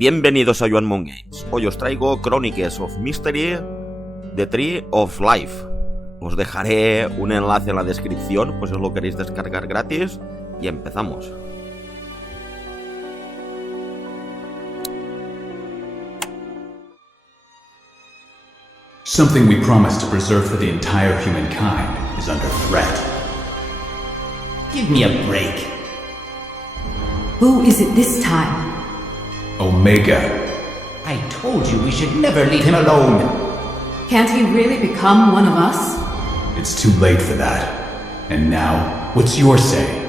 Bienvenidos a Joan Mon Games. Hoy os traigo Chronicles of Mystery, The Tree of Life. Os dejaré un enlace en la descripción, pues si os lo queréis descargar gratis. Y empezamos. Something we promised to preserve for the entire humankind is under threat. Give me a break. Who is it this time? Omega. I told you we should never leave him alone. Can't he really become one of us? It's too late for that. And now, what's your say?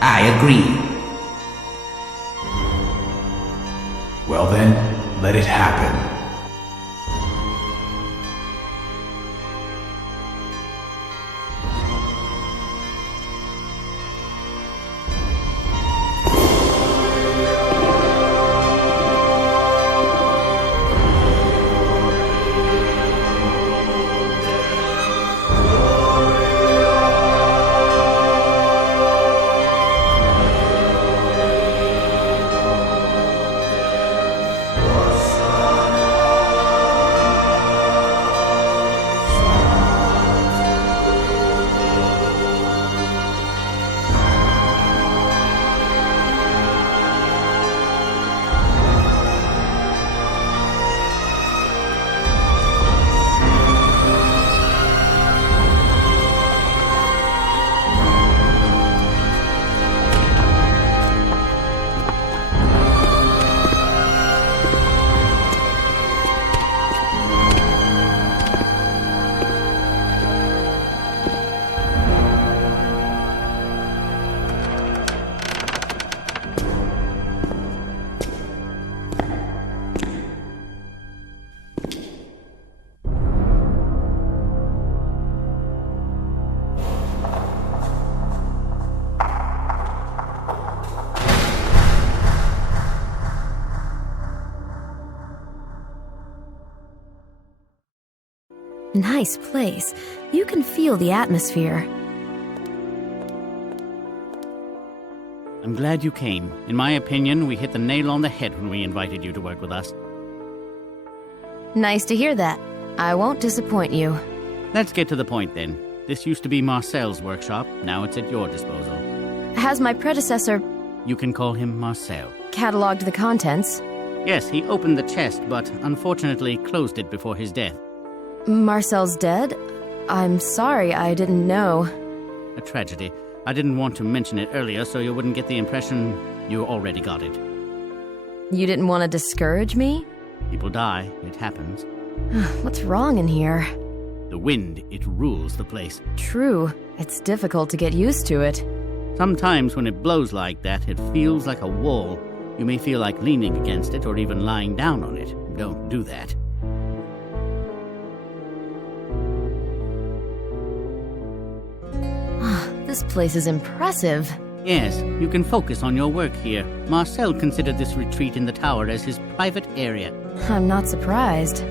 I agree. Well then, let it happen. Nice place. You can feel the atmosphere. I'm glad you came. In my opinion, we hit the nail on the head when we invited you to work with us. Nice to hear that. I won't disappoint you. Let's get to the point then. This used to be Marcel's workshop. Now it's at your disposal. Has my predecessor You can call him Marcel. cataloged the contents? Yes, he opened the chest, but unfortunately closed it before his death. Marcel's dead? I'm sorry, I didn't know. A tragedy. I didn't want to mention it earlier so you wouldn't get the impression you already got it. You didn't want to discourage me? People die. It happens. What's wrong in here? The wind, it rules the place. True. It's difficult to get used to it. Sometimes when it blows like that, it feels like a wall. You may feel like leaning against it or even lying down on it. Don't do that. This place is impressive. Yes, you can focus on your work here. Marcel considered this retreat in the tower as his private area. I'm not surprised.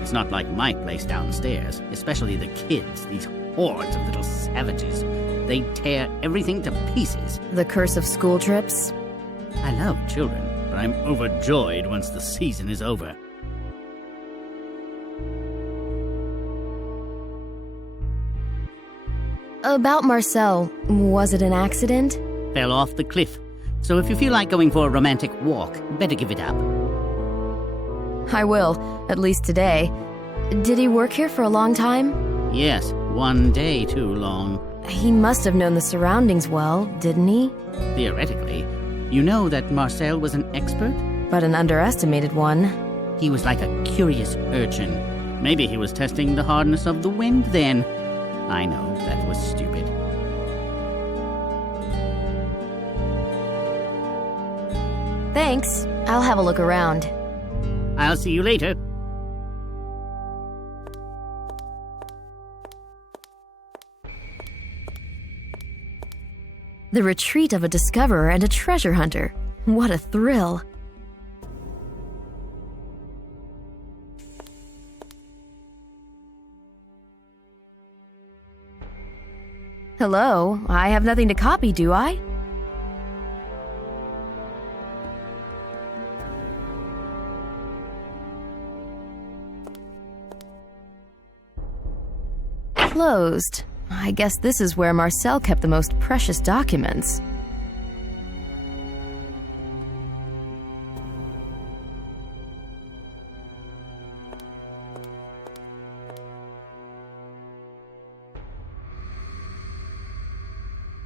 It's not like my place downstairs, especially the kids, these hordes of little savages. They tear everything to pieces. The curse of school trips? I love children, but I'm overjoyed once the season is over. About Marcel, was it an accident? Fell off the cliff. So if you feel like going for a romantic walk, better give it up. I will, at least today. Did he work here for a long time? Yes, one day too long. He must have known the surroundings well, didn't he? Theoretically. You know that Marcel was an expert? But an underestimated one. He was like a curious urchin. Maybe he was testing the hardness of the wind then. I know, that was stupid. Thanks. I'll have a look around. I'll see you later. The retreat of a discoverer and a treasure hunter. What a thrill. Hello, I have nothing to copy, do I? closed. I guess this is where Marcel kept the most precious documents.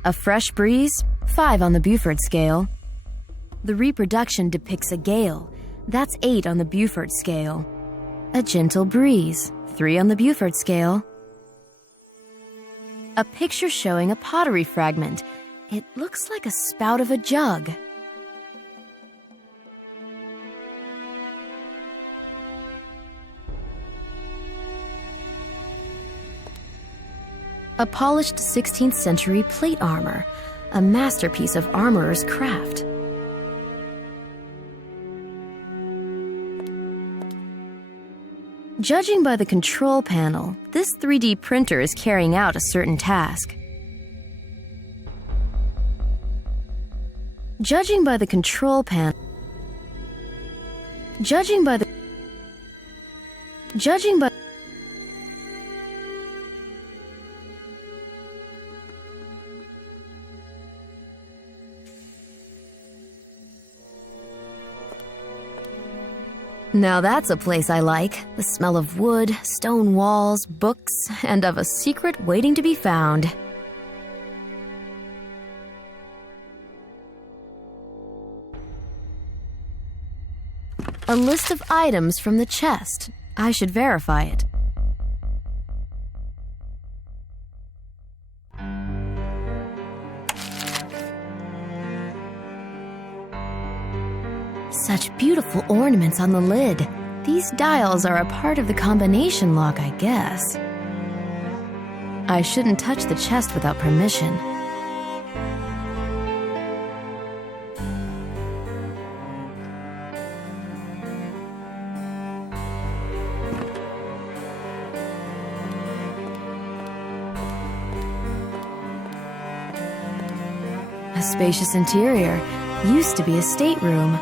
A fresh breeze, 5 on the Buford scale. The reproduction depicts a gale. That's 8 on the Buford scale. A gentle breeze, 3 on the Buford scale. A picture showing a pottery fragment. It looks like a spout of a jug. A polished 16th century plate armor, a masterpiece of armorer's craft. Judging by the control panel, this 3D printer is carrying out a certain task. Judging by the control panel... Judging by... Now that's a place I like. The smell of wood, stone walls, books, and of a secret waiting to be found. A list of items from the chest. I should verify it. Such beautiful ornaments on the lid. These dials are a part of the combination lock, I guess. I shouldn't touch the chest without permission. A spacious interior. Used to be a stateroom.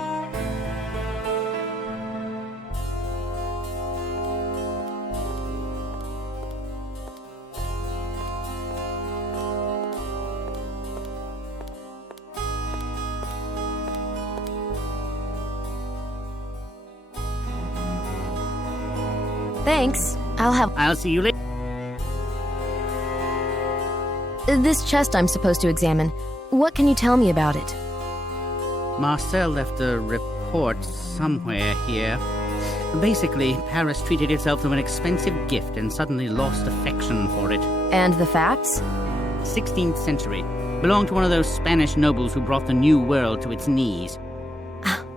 Thanks. I'll see you later. This chest I'm supposed to examine. What can you tell me about it? Marcel left a report somewhere here. Basically, Paris treated itself to an expensive gift and suddenly lost affection for it. And the facts? 16th century. Belonged to one of those Spanish nobles who brought the New World to its knees.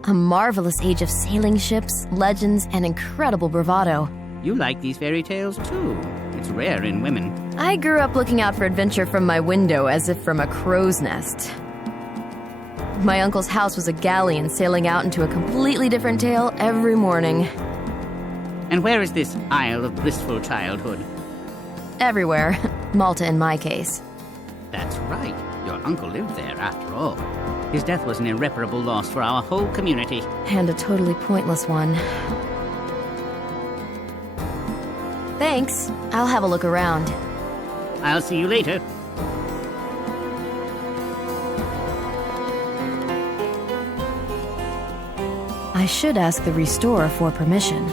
A marvelous age of sailing ships, legends, and incredible bravado. You like these fairy tales, too. It's rare in women. I grew up looking out for adventure from my window as if from a crow's nest. My uncle's house was a galleon sailing out into a completely different tale every morning. And where is this Isle of Blissful Childhood? Everywhere. Malta in my case. That's right. Your uncle lived there, after all. His death was an irreparable loss for our whole community. And a totally pointless one. Thanks. I'll have a look around. I'll see you later. I should ask the restorer for permission.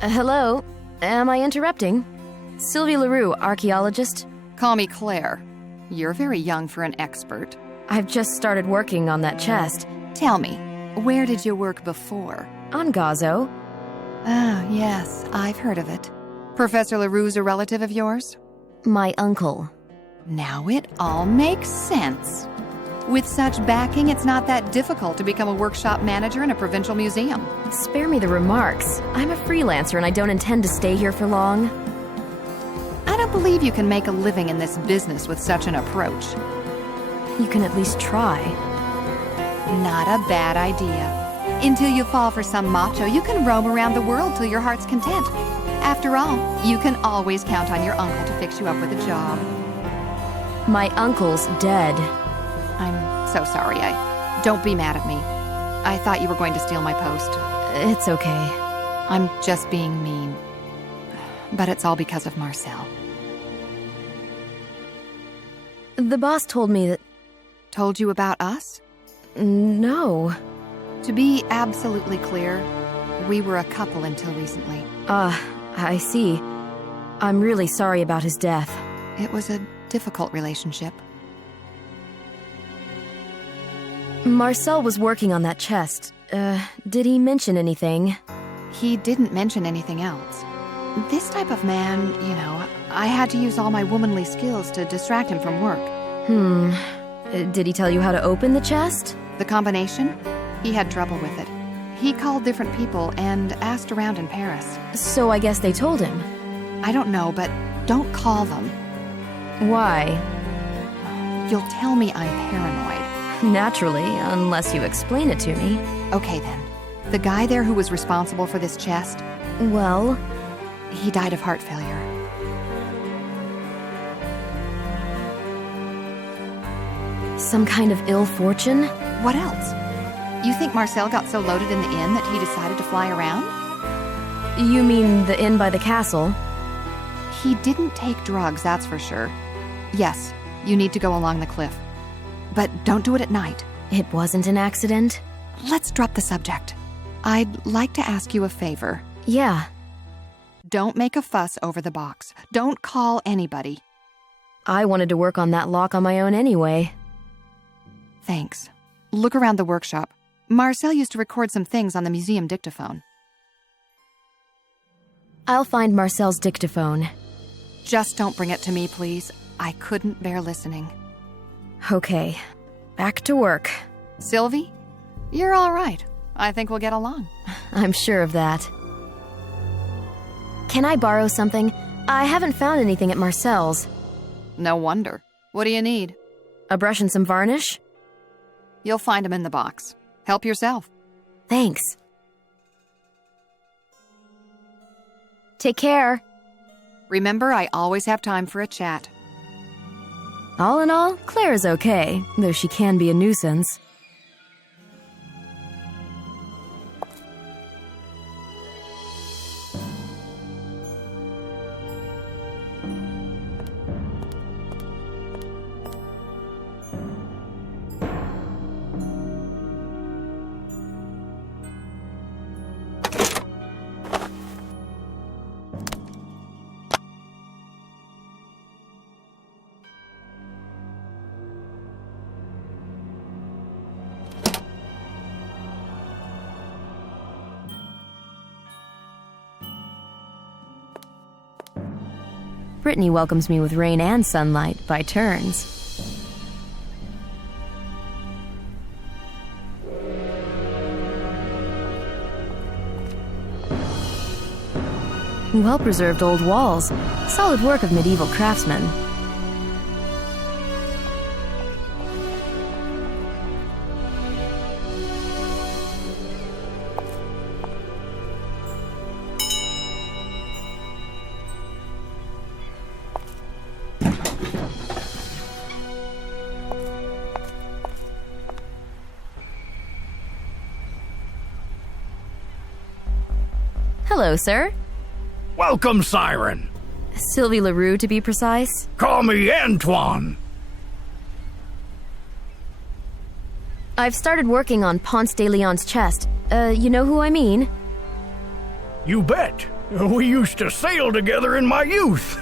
Hello? Am I interrupting? Sylvie Leroux, archaeologist. Call me Claire. You're very young for an expert. I've just started working on that chest. Tell me, where did you work before? On Gazo. Ah, yes, I've heard of it. Professor Leroux's a relative of yours? My uncle. Now it all makes sense. With such backing, it's not that difficult to become a workshop manager in a provincial museum. Spare me the remarks. I'm a freelancer and I don't intend to stay here for long. I don't believe you can make a living in this business with such an approach. You can at least try. Not a bad idea. Until you fall for some macho, you can roam around the world till your heart's content. After all, you can always count on your uncle to fix you up with a job. My uncle's dead. I'm so sorry. Don't be mad at me. I thought you were going to steal my post. It's okay. I'm just being mean. But it's all because of Marcel. The boss told me that... Told you about us? No. To be absolutely clear, we were a couple until recently. I see. I'm really sorry about his death. It was a difficult relationship. Marcel was working on that chest. Did he mention anything? He didn't mention anything else. This type of man, you know, I had to use all my womanly skills to distract him from work. Did he tell you how to open the chest? The combination? He had trouble with it. He called different people and asked around in Paris. So I guess they told him. I don't know, but don't call them. Why? You'll tell me I'm paranoid. Naturally, unless you explain it to me. Okay then. The guy there who was responsible for this chest, Well, he died of heart failure. some kind of ill fortune? What else? You think Marcel got so loaded in the inn that he decided to fly around? You mean the inn by the castle? He didn't take drugs, that's for sure. Yes, you need to go along the cliff. But don't do it at night. It wasn't an accident? Let's drop the subject. I'd like to ask you a favor. Yeah. Don't make a fuss over the box. Don't call anybody. I wanted to work on that lock on my own anyway. Thanks. Look around the workshop. Marcel used to record some things on the museum dictaphone. I'll find Marcel's dictaphone. Just don't bring it to me, please. I couldn't bear listening. Okay. Back to work. Sylvie? You're all right. I think we'll get along. I'm sure of that. Can I borrow something? I haven't found anything at Marcel's. No wonder. What do you need? A brush and some varnish? You'll find them in the box. Help yourself. Thanks. Take care. Remember, I always have time for a chat. All in all, Claire is okay, though she can be a nuisance. Brittany welcomes me with rain and sunlight by turns. Well-preserved old walls. Solid work of medieval craftsmen. Hello, sir. Welcome, Siren. Sylvie Leroux, to be precise. Call me Antoine. I've started working on Ponce de Leon's chest. You know who I mean? You bet. We used to sail together in my youth.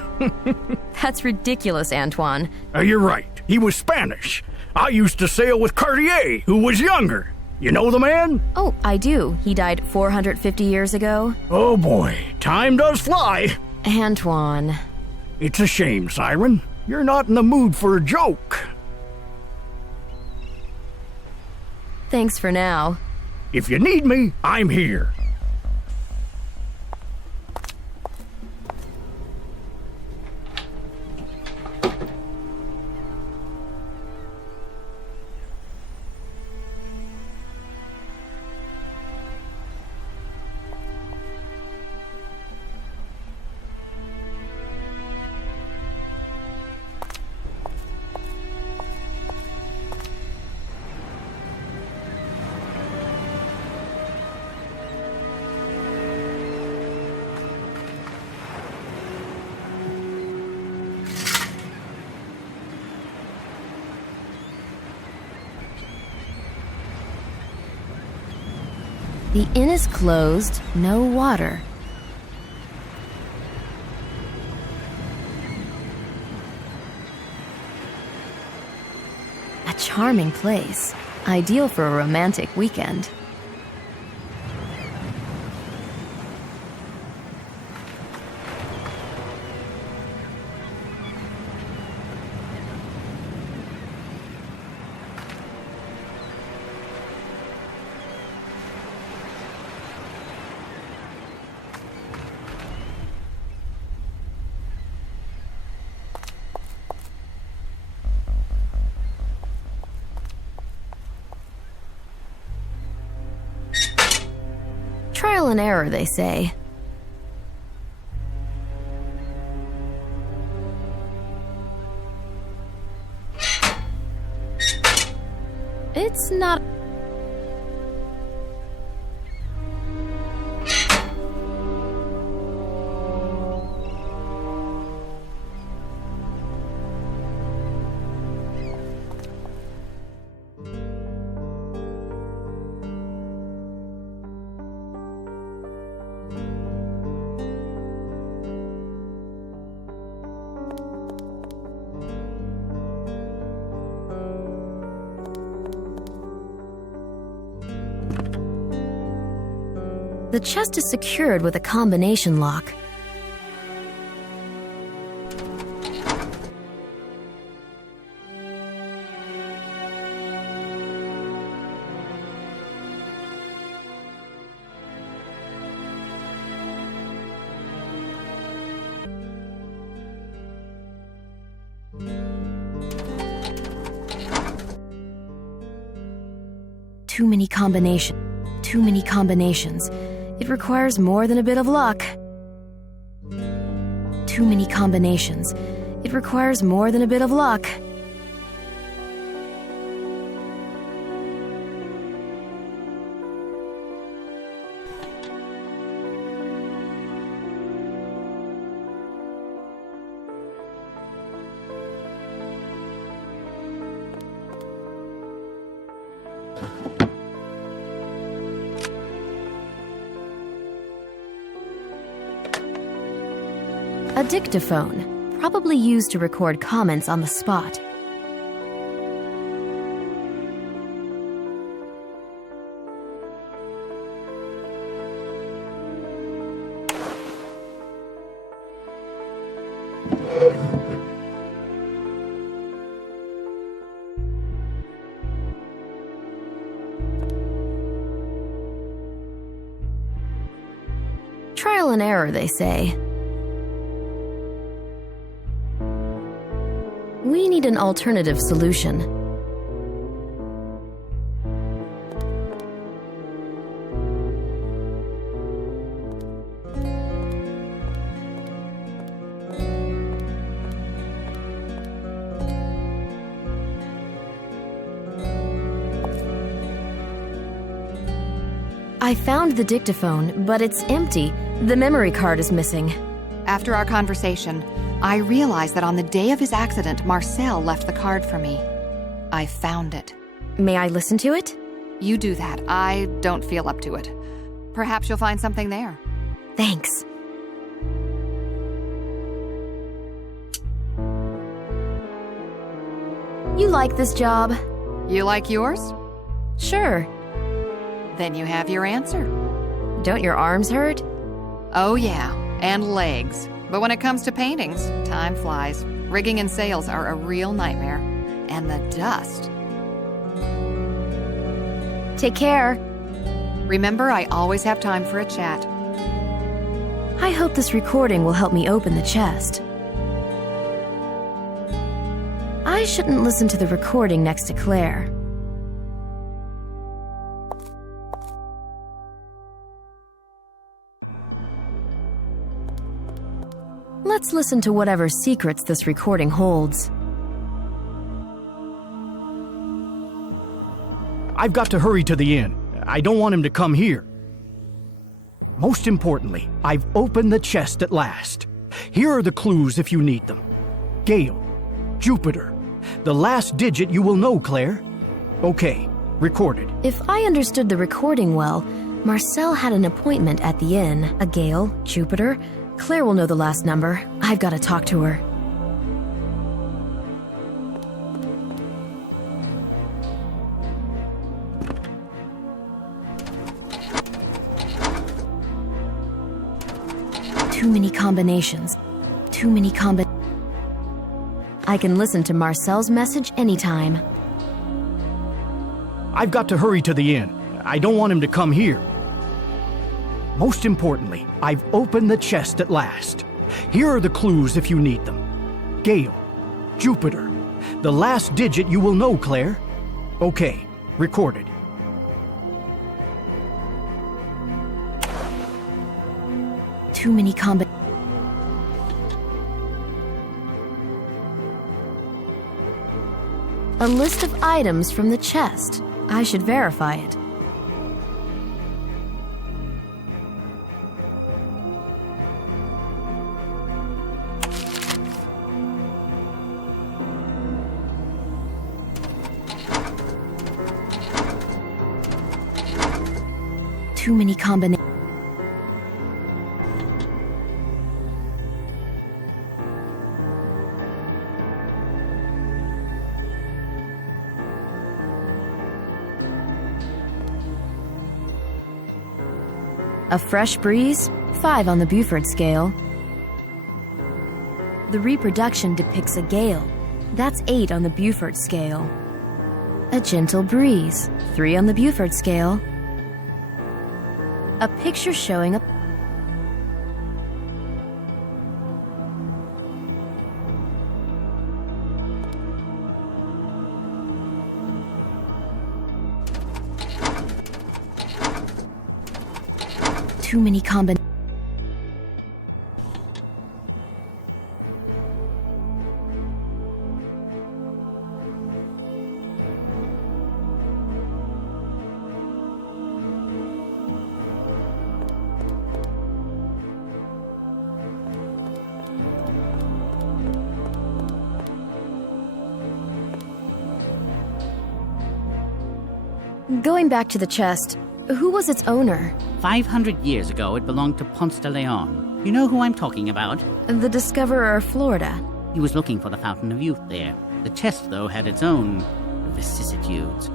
That's ridiculous, Antoine. You're right. He was Spanish. I used to sail with Cartier, who was younger. You know the man? Oh, I do. He died 450 years ago. Oh boy, time does fly. Antoine. It's a shame, Siren. You're not in the mood for a joke. Thanks for now. If you need me, I'm here. The inn is closed, no water. A charming place, ideal for a romantic weekend. Trial and error, they say. It's not... The chest is secured with a combination lock. Too many combinations. It requires more than a bit of luck. Too many combinations. It requires more than a bit of luck. A dictaphone, probably used to record comments on the spot. Trial and error, they say. We need an alternative solution. I found the dictaphone, but it's empty. The memory card is missing. After our conversation, I realized that on the day of his accident, Marcel left the card for me. I found it. May I listen to it? You do that. I don't feel up to it. Perhaps you'll find something there. Thanks. You like this job? You like yours? Sure. Then you have your answer. Don't your arms hurt? Oh yeah, and legs. But when it comes to paintings, time flies. Rigging and sails are a real nightmare. And the dust. Take care. Remember, I always have time for a chat. I hope this recording will help me open the chest. I shouldn't listen to the recording next to Claire. Let's listen to whatever secrets this recording holds. I've got to hurry to the inn. I don't want him to come here. Most importantly, I've opened the chest at last. Here are the clues if you need them. Gale, Jupiter. The last digit you will know, Claire. Okay, recorded. If I understood the recording well, Marcel had an appointment at the inn. A Gale, Jupiter. Claire will know the last number. I've got to talk to her. Too many combinations. I can listen to Marcel's message anytime. I've got to hurry to the inn. I don't want him to come here. Most importantly, I've opened the chest at last. Here are the clues if you need them. Gale, Jupiter. The last digit you will know, Claire. Okay, recorded. Too many combinations. A list of items from the chest. I should verify it. Too many combinations. A fresh breeze, 5 on the Beaufort scale. The reproduction depicts a gale. That's 8 on the Beaufort scale. A gentle breeze, 3 on the Beaufort scale. A picture showing a too many combinations. Going back to the chest, who was its owner? 500 years ago, it belonged to Ponce de Leon. You know who I'm talking about? The discoverer of Florida. He was looking for the Fountain of Youth there. The chest, though, had its own vicissitudes.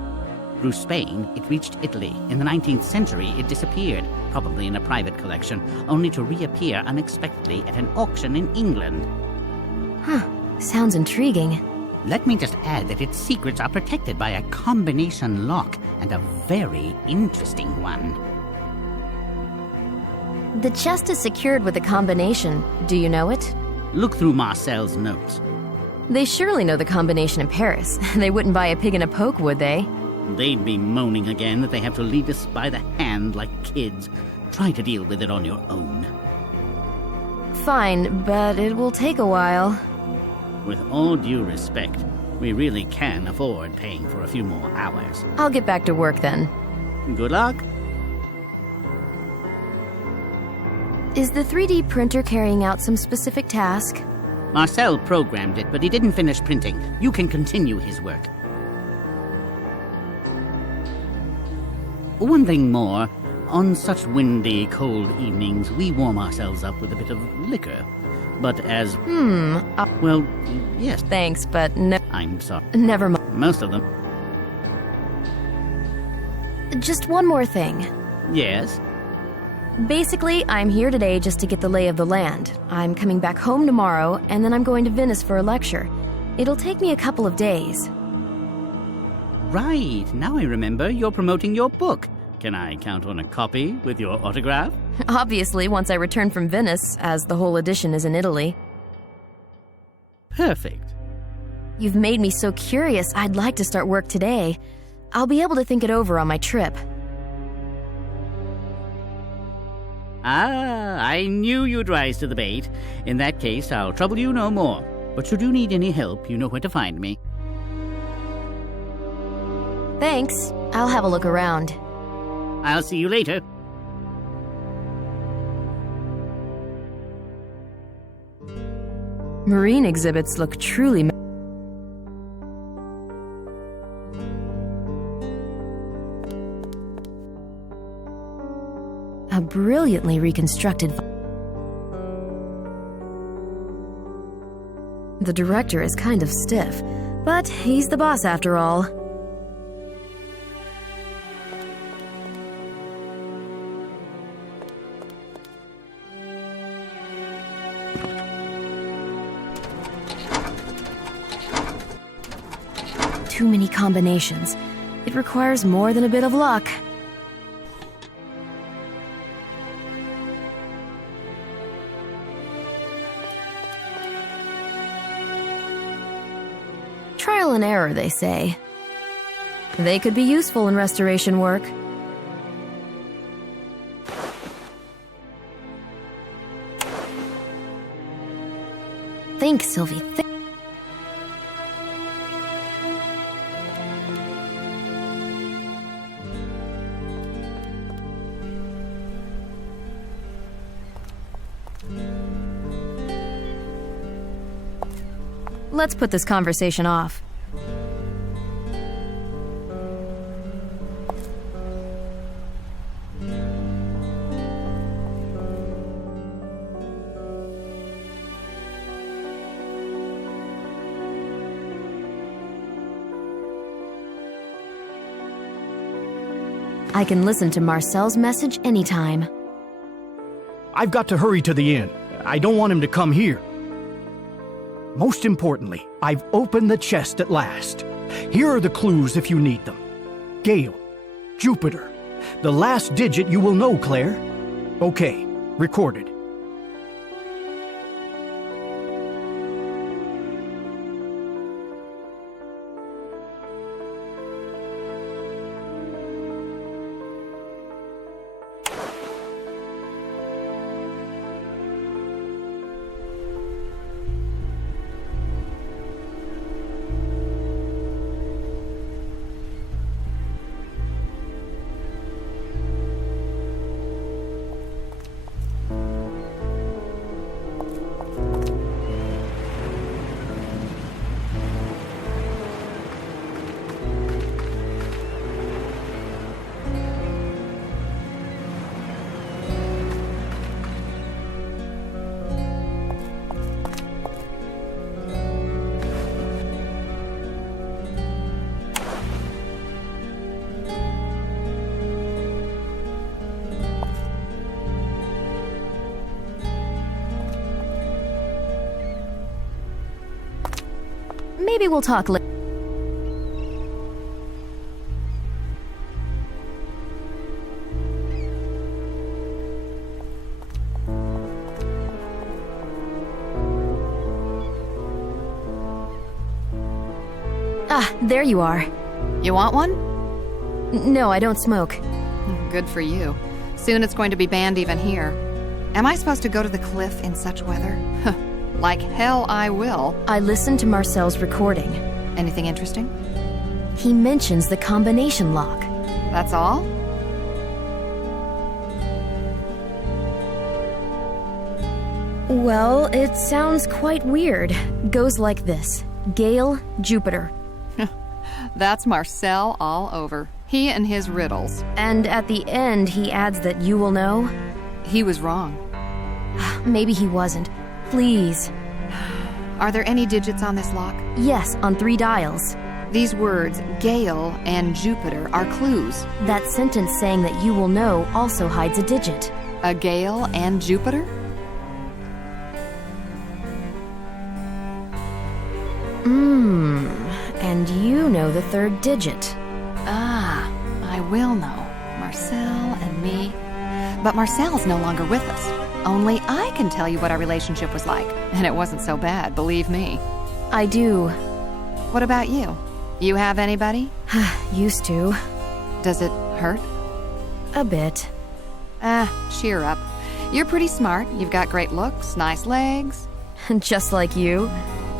Through Spain, it reached Italy. In the 19th century, it disappeared, probably in a private collection, only to reappear unexpectedly at an auction in England. Huh, sounds intriguing. Let me just add that its secrets are protected by a combination lock, and a very interesting one. The chest is secured with a combination. Do you know it? Look through Marcel's notes. They surely know the combination in Paris. They wouldn't buy a pig in a poke, would they? They'd be moaning again that they have to lead us by the hand like kids. Try to deal with it on your own. Fine, but it will take a while. With all due respect, we really can afford paying for a few more hours. I'll get back to work then. Good luck. Is the 3D printer carrying out some specific task? Marcel programmed it, but he didn't finish printing. You can continue his work. One thing more. On such windy, cold evenings, we warm ourselves up with a bit of liquor. But as... Well, yes. Thanks, but no... I'm sorry. Never mind. Most of them. Just one more thing. Yes? Basically, I'm here today just to get the lay of the land. I'm coming back home tomorrow, and then I'm going to Venice for a lecture. It'll take me a couple of days. Right. Now I remember you're promoting your book. Can I count on a copy with your autograph? Obviously, once I return from Venice, as the whole edition is in Italy. Perfect. You've made me so curious, I'd like to start work today. I'll be able to think it over on my trip. Ah, I knew you'd rise to the bait. In that case, I'll trouble you no more. But should you need any help, you know where to find me. Thanks. I'll have a look around. I'll see you later. Marine exhibits look truly... A brilliantly reconstructed... The director is kind of stiff, but he's the boss after all. Too many combinations. It requires more than a bit of luck. Trial and error, they say. They could be useful in restoration work. Think, Sylvie, think. Let's put this conversation off. I can listen to Marcel's message anytime. I've got to hurry to the inn. I don't want him to come here. Most importantly, I've opened the chest at last. Here are the clues if you need them. Gale, Jupiter. The last digit you will know, Claire. Okay, recorded. Maybe we'll talk later. Ah, there you are. You want one? No, I don't smoke. Good for you. Soon it's going to be banned even here. Am I supposed to go to the cliff in such weather? Like hell I will. I listened to Marcel's recording. Anything interesting? He mentions the combination lock. That's all? Well, it sounds quite weird. Goes like this. Gale, Jupiter. That's Marcel all over. He and his riddles. And at the end, he adds that you will know? He was wrong. Maybe he wasn't. Please. Are there any digits on this lock? Yes, on 3 dials. These words, Gale and Jupiter, are clues. That sentence saying that you will know also hides a digit. A Gale and Jupiter? And you know the 3rd digit. Ah, I will know. Marcel and me. But Marcel's no longer with us. Only I can tell you what our relationship was like. And it wasn't so bad, believe me. I do. What about you? You have anybody? Used to. Does it hurt? A bit. Cheer up. You're pretty smart. You've got great looks, nice legs. Just like you.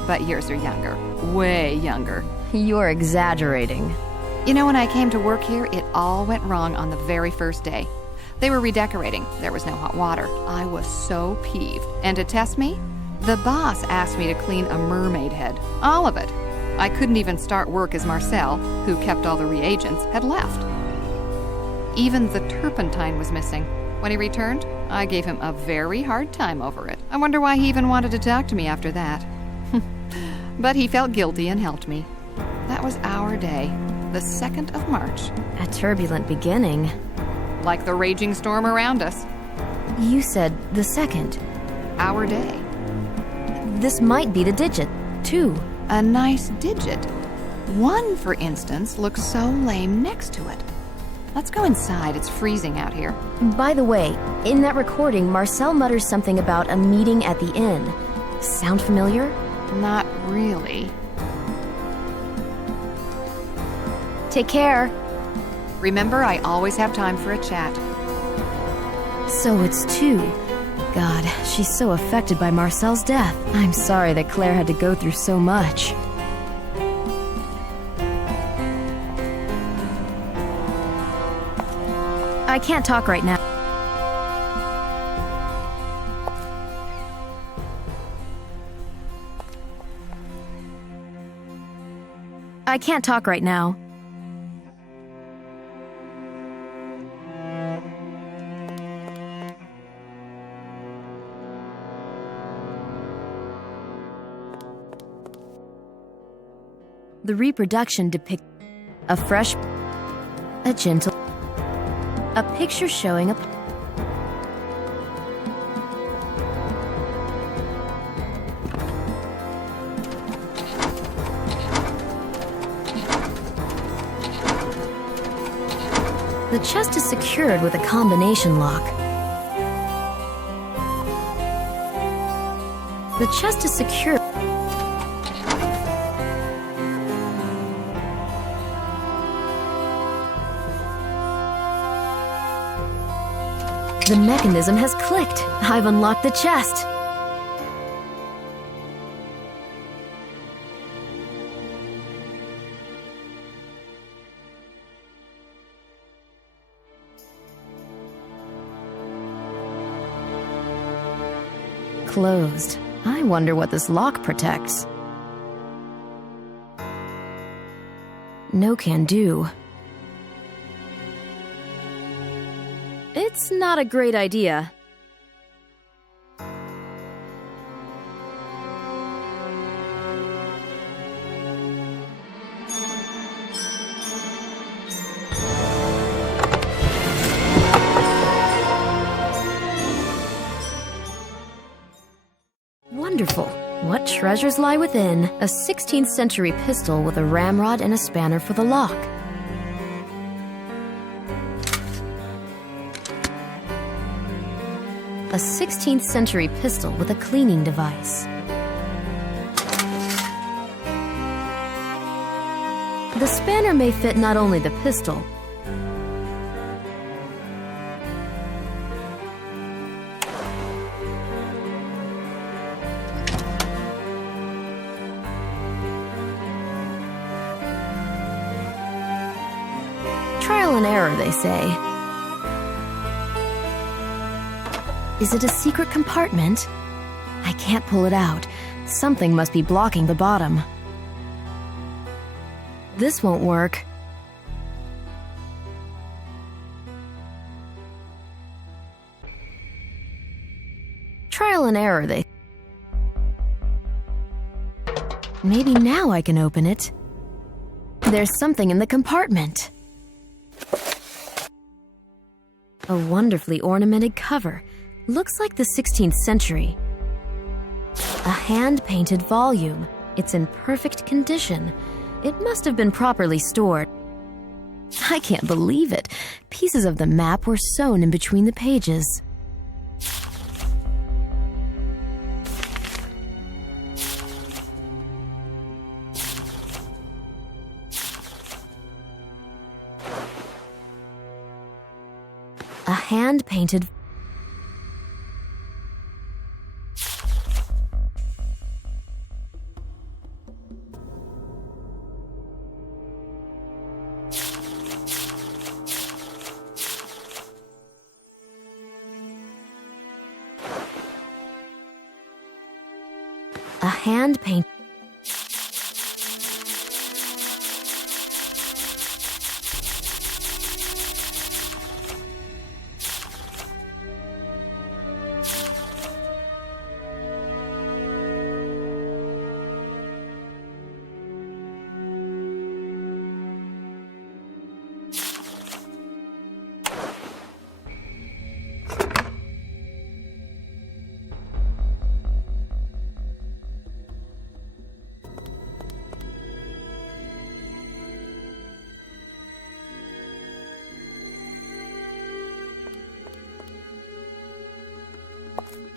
But yours are younger. Way younger. You're exaggerating. You know, when I came to work here, it all went wrong on the very first day. They were redecorating. There was no hot water. I was so peeved. And to test me, the boss asked me to clean a mermaid head. All of it. I couldn't even start work as Marcel, who kept all the reagents, had left. Even the turpentine was missing. When he returned, I gave him a very hard time over it. I wonder why he even wanted to talk to me after that. But he felt guilty and helped me. That was our day, the 2nd of March. A turbulent beginning. Like the raging storm around us. You said the 2nd. Our day. This might be the digit, 2. A nice digit. 1, for instance, looks so lame next to it. Let's go inside. It's freezing out here. By the way, in that recording, Marcel mutters something about a meeting at the inn. Sound familiar? Not really. Take care. Remember, I always have time for a chat. So it's 2. God, she's so affected by Marcel's death. I'm sorry that Claire had to go through so much. I can't talk right now. I can't talk right now. The reproduction depicts a fresh, a gentle, a picture showing a The chest is secured with a combination lock. The chest is secured. The mechanism has clicked. I've unlocked the chest. Closed. I wonder what this lock protects. No can do. It's not a great idea. Wonderful. What treasures lie within? A 16th century pistol with a ramrod and a spanner for the lock. A 16th century pistol with a cleaning device. The spanner may fit not only the pistol, trial and error, they say. Is it a secret compartment? I can't pull it out. Something must be blocking the bottom. This won't work. Trial and error, they... Maybe now I can open it. There's something in the compartment. A wonderfully ornamented cover. Looks like the 16th century. A hand-painted volume. It's in perfect condition. It must have been properly stored. I can't believe it. Pieces of the map were sewn in between the pages. A hand-painted... A hand paint.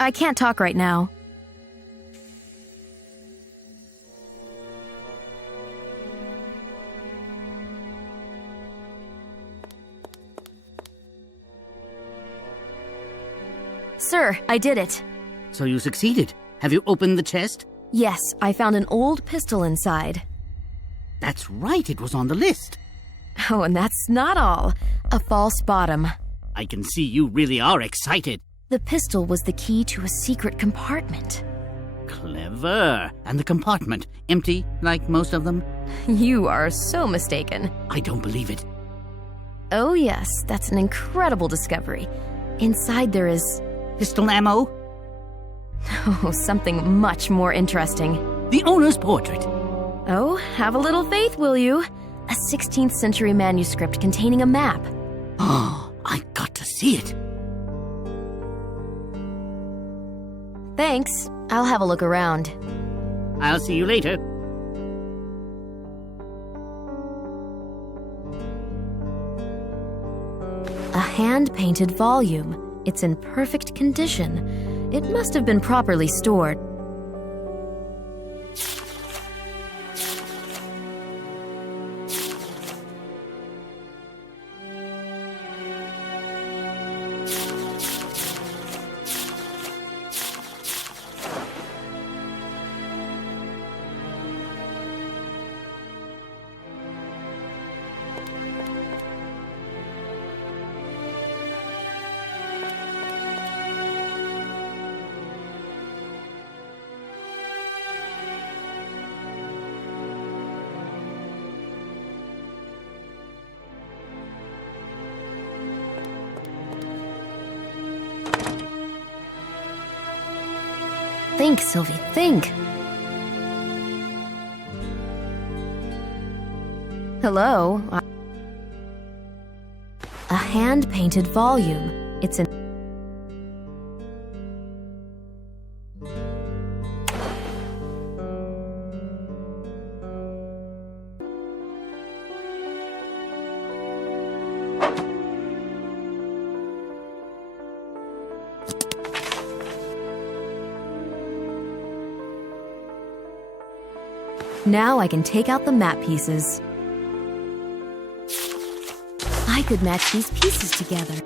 I can't talk right now. Sir, I did it. So you succeeded. Have you opened the chest? Yes, I found an old pistol inside. That's right, it was on the list. Oh, and that's not all. A false bottom. I can see you really are excited. The pistol was the key to a secret compartment. Clever. And the compartment, empty like most of them? You are so mistaken. I don't believe it. Oh yes, that's an incredible discovery. Inside there is... Pistol ammo? Oh, something much more interesting. The owner's portrait. Oh, have a little faith, will you? A 16th century manuscript containing a map. Oh, I got to see it. Thanks. I'll have a look around. I'll see you later. A hand-painted volume. It's in perfect condition. It must have been properly stored. Think, Sylvie, think. Hello? A hand-painted volume. It's in... Now I can take out the map pieces. I could match these pieces together.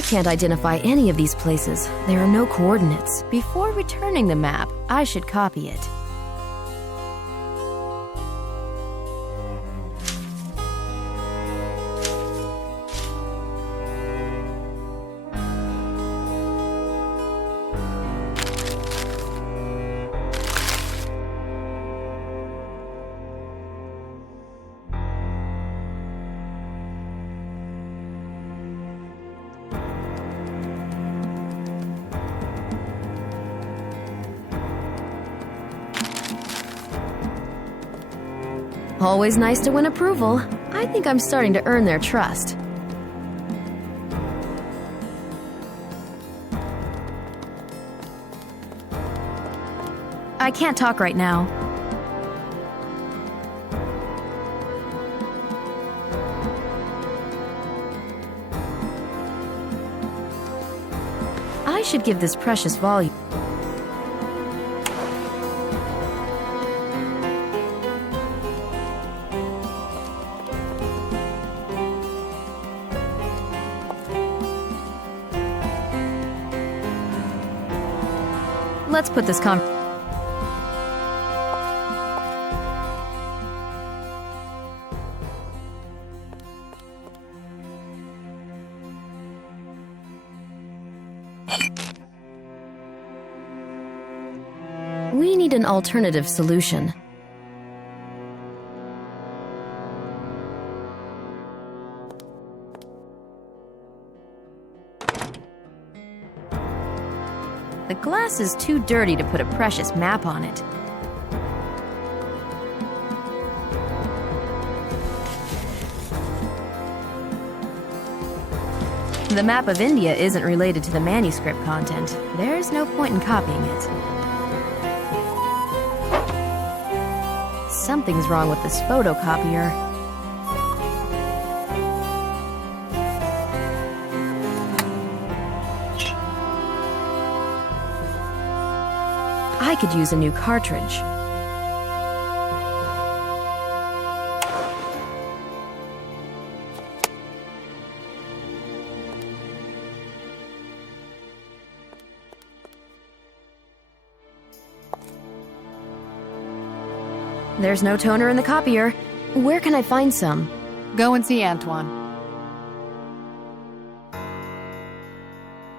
I can't identify any of these places. There are no coordinates. Before returning the map, I should copy it. Always nice to win approval. I think I'm starting to earn their trust. I can't talk right now. I should give this precious volume. Let's put this We need an alternative solution. The glass is too dirty to put a precious map on it. The map of India isn't related to the manuscript content. There's no point in copying it. Something's wrong with this photocopier. I could use a new cartridge. There's no toner in the copier. Where can I find some? Go and see Antoine.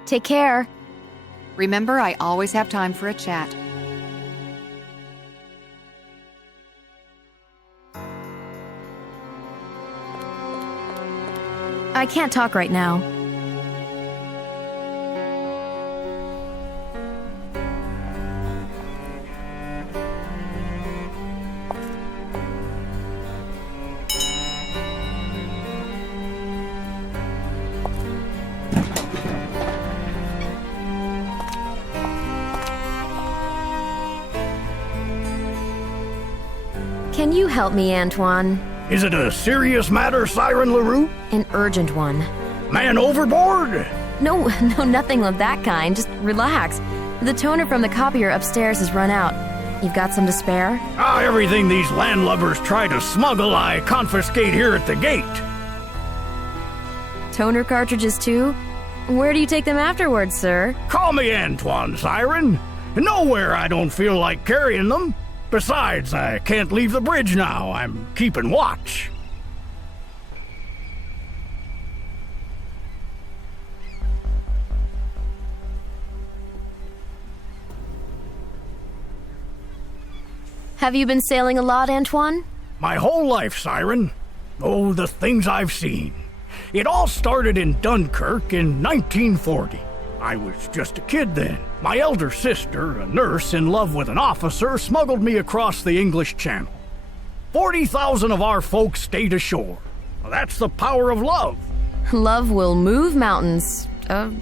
Take care. Remember, I always have time for a chat. I can't talk right now. Can you help me, Antoine? Is it a serious matter, Sylvie Leroux? An urgent one. Man overboard? No, nothing of that kind. Just relax. The toner from the copier upstairs has run out. You've got some to spare? Everything these landlubbers try to smuggle, I confiscate here at the gate. Toner cartridges, too? Where do you take them afterwards, sir? Call me Antoine, Siren. Nowhere I don't feel like carrying them. Besides, I can't leave the bridge now. I'm keeping watch. Have you been sailing a lot, Antoine? My whole life, Siren. Oh, the things I've seen. It all started in Dunkirk in 1940. I was just a kid then. My elder sister, a nurse in love with an officer, smuggled me across the English Channel. 40,000 of our folks stayed ashore. Well, that's the power of love. Love will move mountains.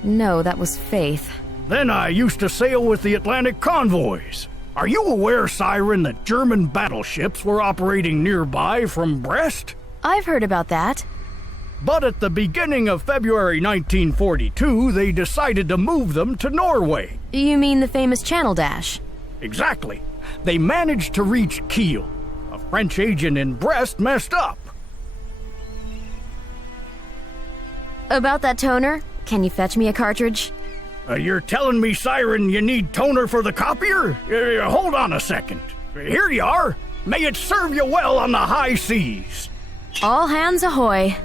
No, that was faith. Then I used to sail with the Atlantic convoys. Are you aware, Siren, that German battleships were operating nearby from Brest? I've heard about that. But at the beginning of February 1942, they decided to move them to Norway. You mean the famous Channel Dash? Exactly. They managed to reach Kiel. A French agent in Brest messed up. About that toner? Can you fetch me a cartridge? You're telling me, Siren, you need toner for the copier? Hold on a second. Here you are. May it serve you well on the high seas. All hands ahoy.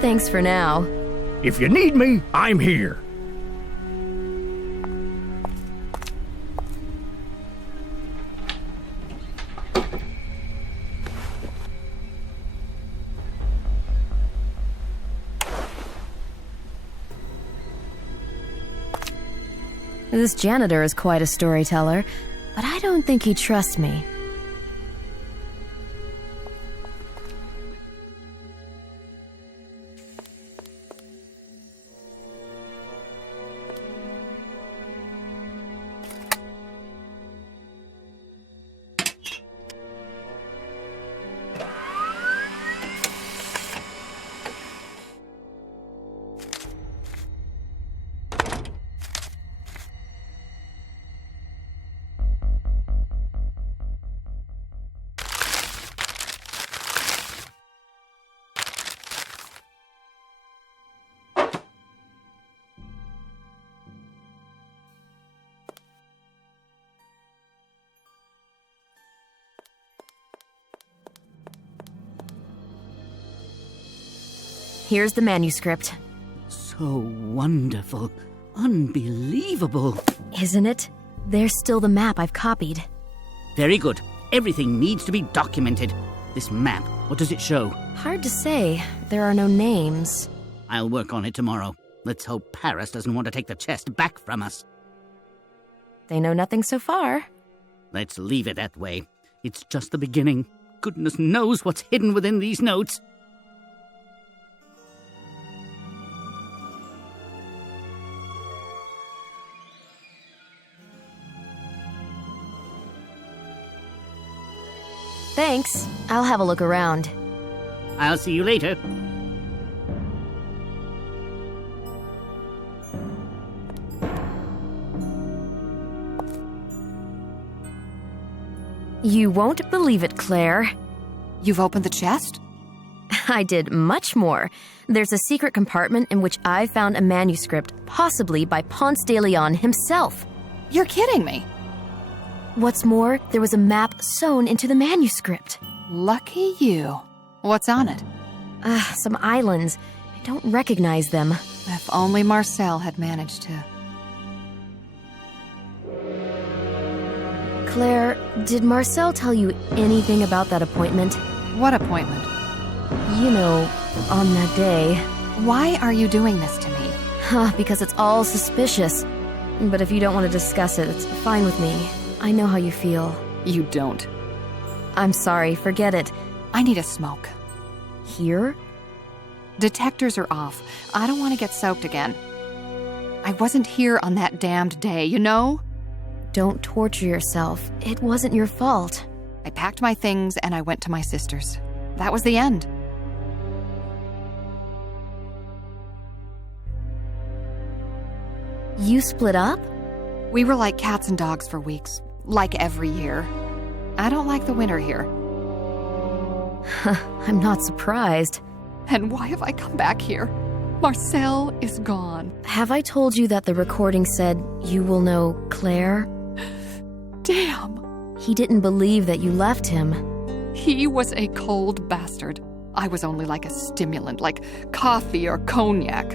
Thanks for now. If you need me, I'm here. This janitor is quite a storyteller, but I don't think he trusts me. Here's the manuscript. So wonderful. Unbelievable. Isn't it? There's still the map I've copied. Very good. Everything needs to be documented. This map, what does it show? Hard to say. There are no names. I'll work on it tomorrow. Let's hope Paris doesn't want to take the chest back from us. They know nothing so far. Let's leave it that way. It's just the beginning. Goodness knows what's hidden within these notes. Thanks. I'll have a look around. I'll see you later. You won't believe it, Claire. You've opened the chest? I did much more. There's a secret compartment in which I found a manuscript, possibly by Ponce de Leon himself. You're kidding me. What's more, there was a map sewn into the manuscript. Lucky you. What's on it? Some islands. I don't recognize them. If only Marcel had managed to. Claire, did Marcel tell you anything about that appointment? What appointment? You know, on that day. Why are you doing this to me? Because it's all suspicious. But if you don't want to discuss it, it's fine with me. I know how you feel. You don't. I'm sorry, forget it. I need a smoke. Here? Detectors are off. I don't want to get soaked again. I wasn't here on that damned day, you know? Don't torture yourself. It wasn't your fault. I packed my things and I went to my sister's. That was the end. You split up? We were like cats and dogs for weeks. Like every year. I don't like the winter here. I'm not surprised. And why have I come back here? Marcel is gone. Have I told you that the recording said you will know Claire? Damn. He didn't believe that you left him. He was a cold bastard. I was only like a stimulant, like coffee or cognac.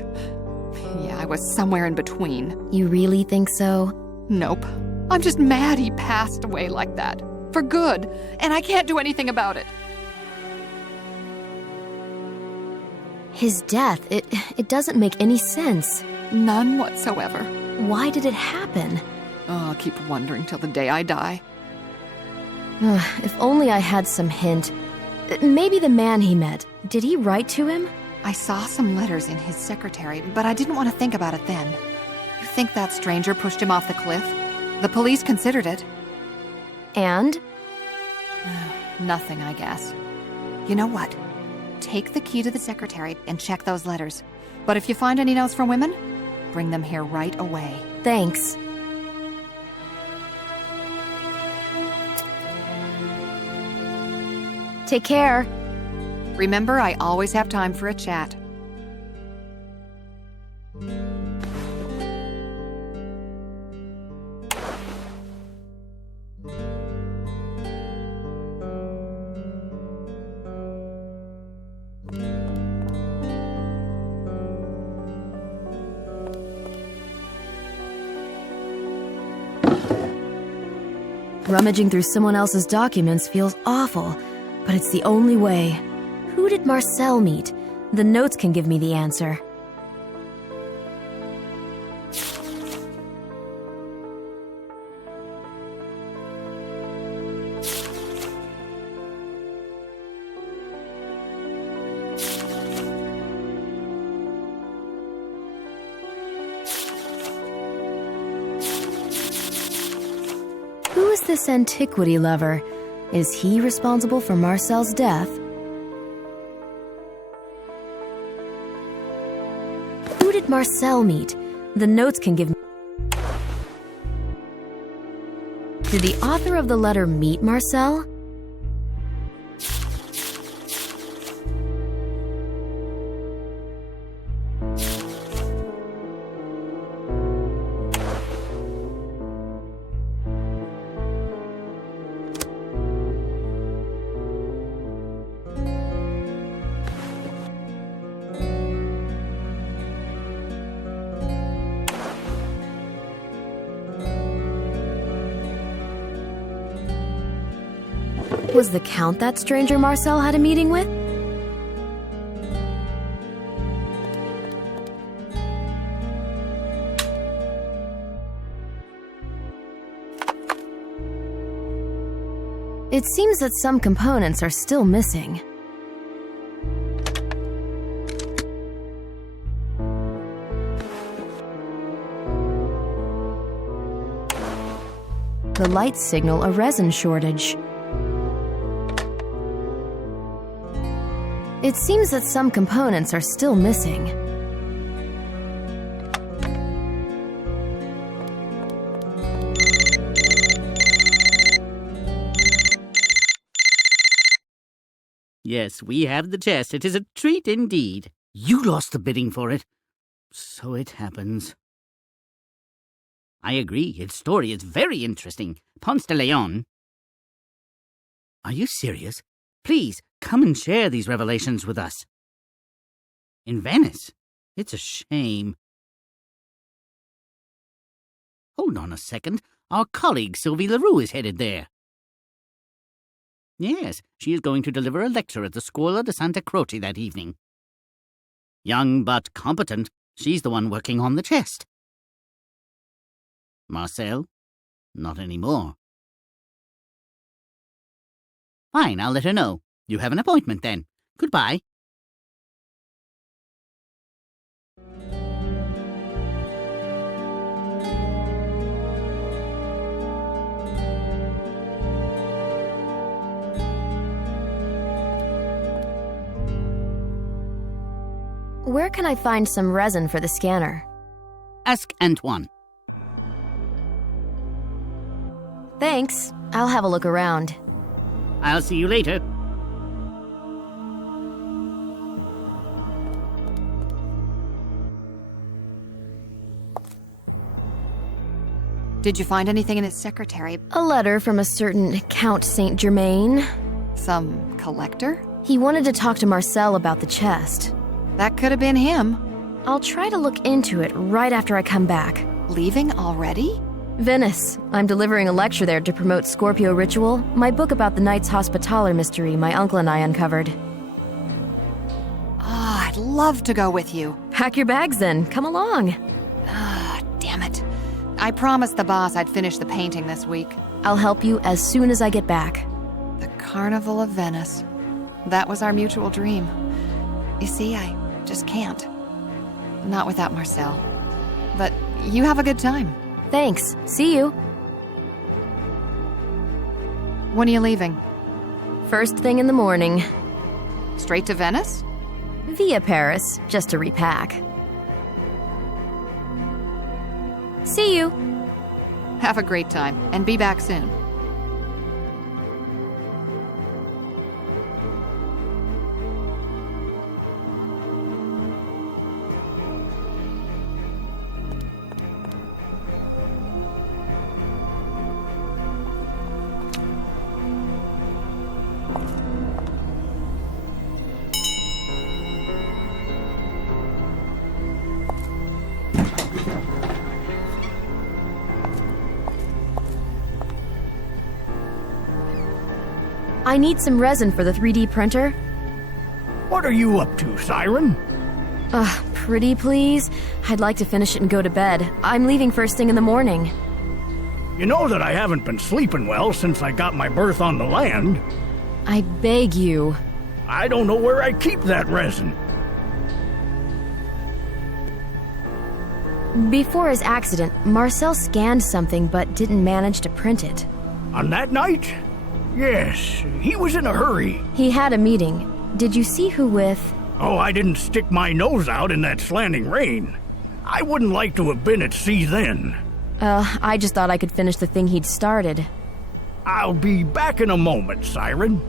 Yeah, I was somewhere in between. You really think so? Nope. I'm just mad he passed away like that. For good. And I can't do anything about it. His death, it doesn't make any sense. None whatsoever. Why did it happen? Oh, I'll keep wondering till the day I die. If only I had some hint. Maybe the man he met. Did he write to him? I saw some letters in his secretary, but I didn't want to think about it then. You think that stranger pushed him off the cliff? The police considered it. And? Nothing, I guess. You know what? Take the key to the secretary and check those letters. But if you find any notes from women, bring them here right away. Thanks. Take care. Remember, I always have time for a chat. Rummaging through someone else's documents feels awful, but it's the only way. Who did Marcel meet? The notes can give me the answer. Who is this antiquity lover? Is he responsible for Marcel's death? Who did Marcel meet? The notes can give me... Did the author of the letter meet Marcel? Was the Count that stranger Marcel had a meeting with? It seems that some components are still missing. The lights signal a resin shortage. It seems that some components are still missing. Yes, we have the chest. It is a treat indeed. You lost the bidding for it. So it happens. I agree. Its story is very interesting. Ponce de Leon. Are you serious? Please, come and share these revelations with us. In Venice? It's a shame. Hold on a second. Our colleague Sylvie Leroux is headed there. Yes, she is going to deliver a lecture at the Scuola de Santa Croce that evening. Young but competent, she's the one working on the chest. Marcel? Not anymore. Fine, I'll let her know. You have an appointment then. Goodbye. Where can I find some resin for the scanner? Ask Antoine. Thanks. I'll have a look around. I'll see you later. Did you find anything in his secretary? A letter from a certain Count Saint Germain. Some collector? He wanted to talk to Marcel about the chest. That could have been him. I'll try to look into it right after I come back. Leaving already? Venice. I'm delivering a lecture there to promote Scorpio Ritual, my book about the Knights Hospitaller mystery my uncle and I uncovered. Ah, I'd love to go with you. Pack your bags then. Come along. Ah, damn it. I promised the boss I'd finish the painting this week. I'll help you as soon as I get back. The Carnival of Venice. That was our mutual dream. You see, I just can't. Not without Marcel. But you have a good time. Thanks. See you. When are you leaving? First thing in the morning. Straight to Venice? Via Paris, just to repack. See you. Have a great time, and be back soon. I need some resin for the 3D printer. What are you up to, Siren? Pretty please? I'd like to finish it and go to bed. I'm leaving first thing in the morning. You know that I haven't been sleeping well since I got my berth on the land. I beg you. I don't know where I keep that resin. Before his accident, Marcel scanned something but didn't manage to print it. On that night? Yes, he was in a hurry. He had a meeting. Did you see who with? Oh, I didn't stick my nose out in that slanting rain. I wouldn't like to have been at sea then. I just thought I could finish the thing he'd started. I'll be back in a moment, Siren.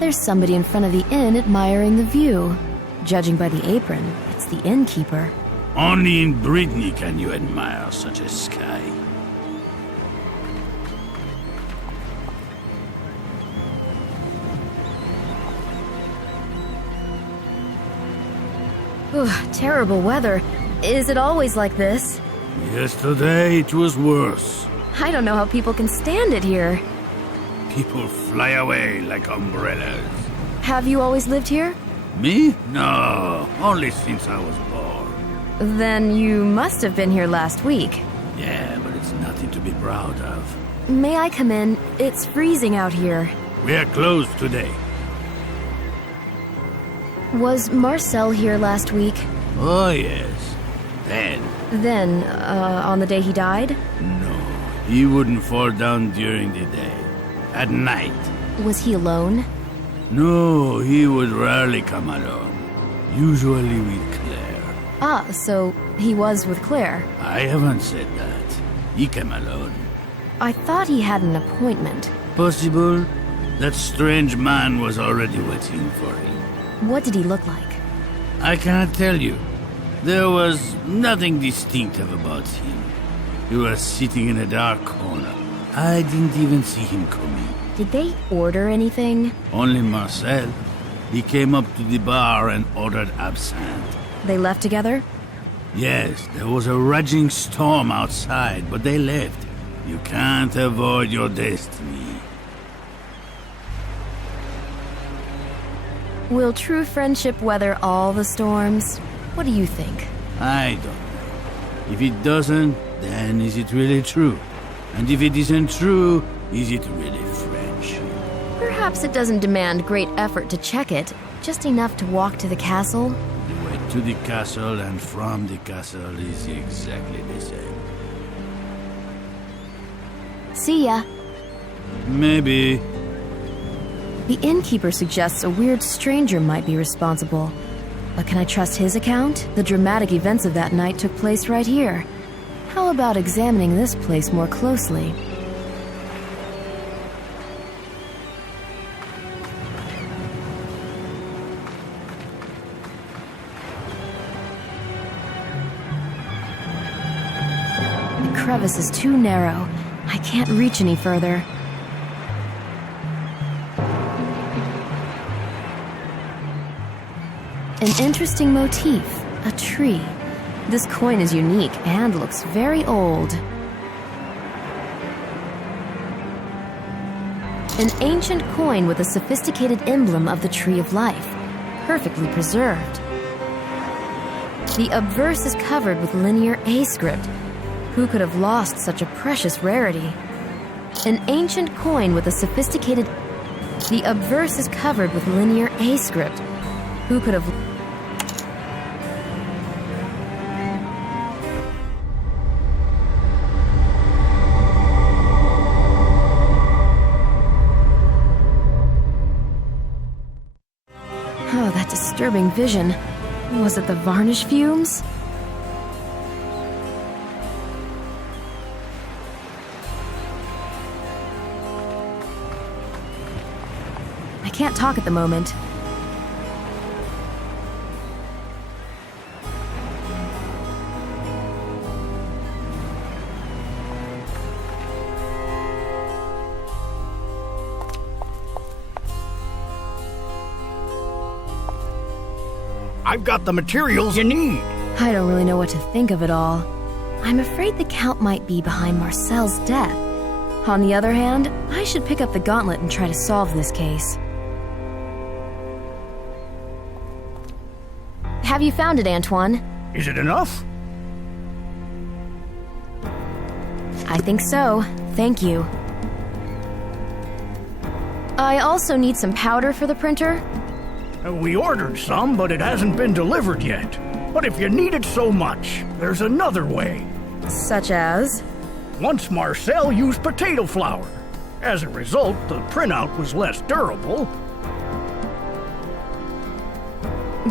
There's somebody in front of the inn admiring the view. Judging by the apron, it's the innkeeper. Only in Brittany can you admire such a sky. Terrible weather. Is it always like this? Yesterday it was worse. I don't know how people can stand it here. People fly away like umbrellas. Have you always lived here? Me? No, only since I was born. Then you must have been here last week. Yeah, but it's nothing to be proud of. May I come in? It's freezing out here. We are closed today. Was Marcel here last week? Oh, yes. Then, on the day he died? No, he wouldn't fall down during the day. At night. Was he alone? No, he would rarely come alone. Usually with Claire. Ah, so he was with Claire. I haven't said that. He came alone. I thought he had an appointment. Possible. That strange man was already waiting for him. What did he look like? I can't tell you. There was nothing distinctive about him. He was sitting in a dark corner. I didn't even see him coming. Did they order anything? Only Marcel. He came up to the bar and ordered absinthe. They left together? Yes, there was a raging storm outside, but they left. You can't avoid your destiny. Will true friendship weather all the storms? What do you think? I don't know. If it doesn't, then is it really true? And if it isn't true, is it really friendship? Perhaps it doesn't demand great effort to check it, just enough to walk to the castle. The way to the castle and from the castle is exactly the same. See ya. Maybe. The innkeeper suggests a weird stranger might be responsible. But can I trust his account? The dramatic events of that night took place right here. How about examining this place more closely? The crevice is too narrow. I can't reach any further. An interesting motif, a tree. This coin is unique and looks very old. An ancient coin with a sophisticated emblem of the Tree of Life, perfectly preserved. The obverse is covered with linear A script. Who could have lost such a precious rarity? An ancient coin with a sophisticated... The obverse is covered with linear A script. Who could have... Oh, that disturbing vision. Was it the varnish fumes? can't talk at the moment. I've got the materials you need. I don't really know what to think of it all. I'm afraid the Count might be behind Marcel's death. On the other hand, I should pick up the gauntlet and try to solve this case. Have you found it, Antoine? Is it enough? I think so. Thank you. I also need some powder for the printer. We ordered some, but it hasn't been delivered yet. But if you need it so much, there's another way. Such as? Once Marcel used potato flour. As a result, the printout was less durable.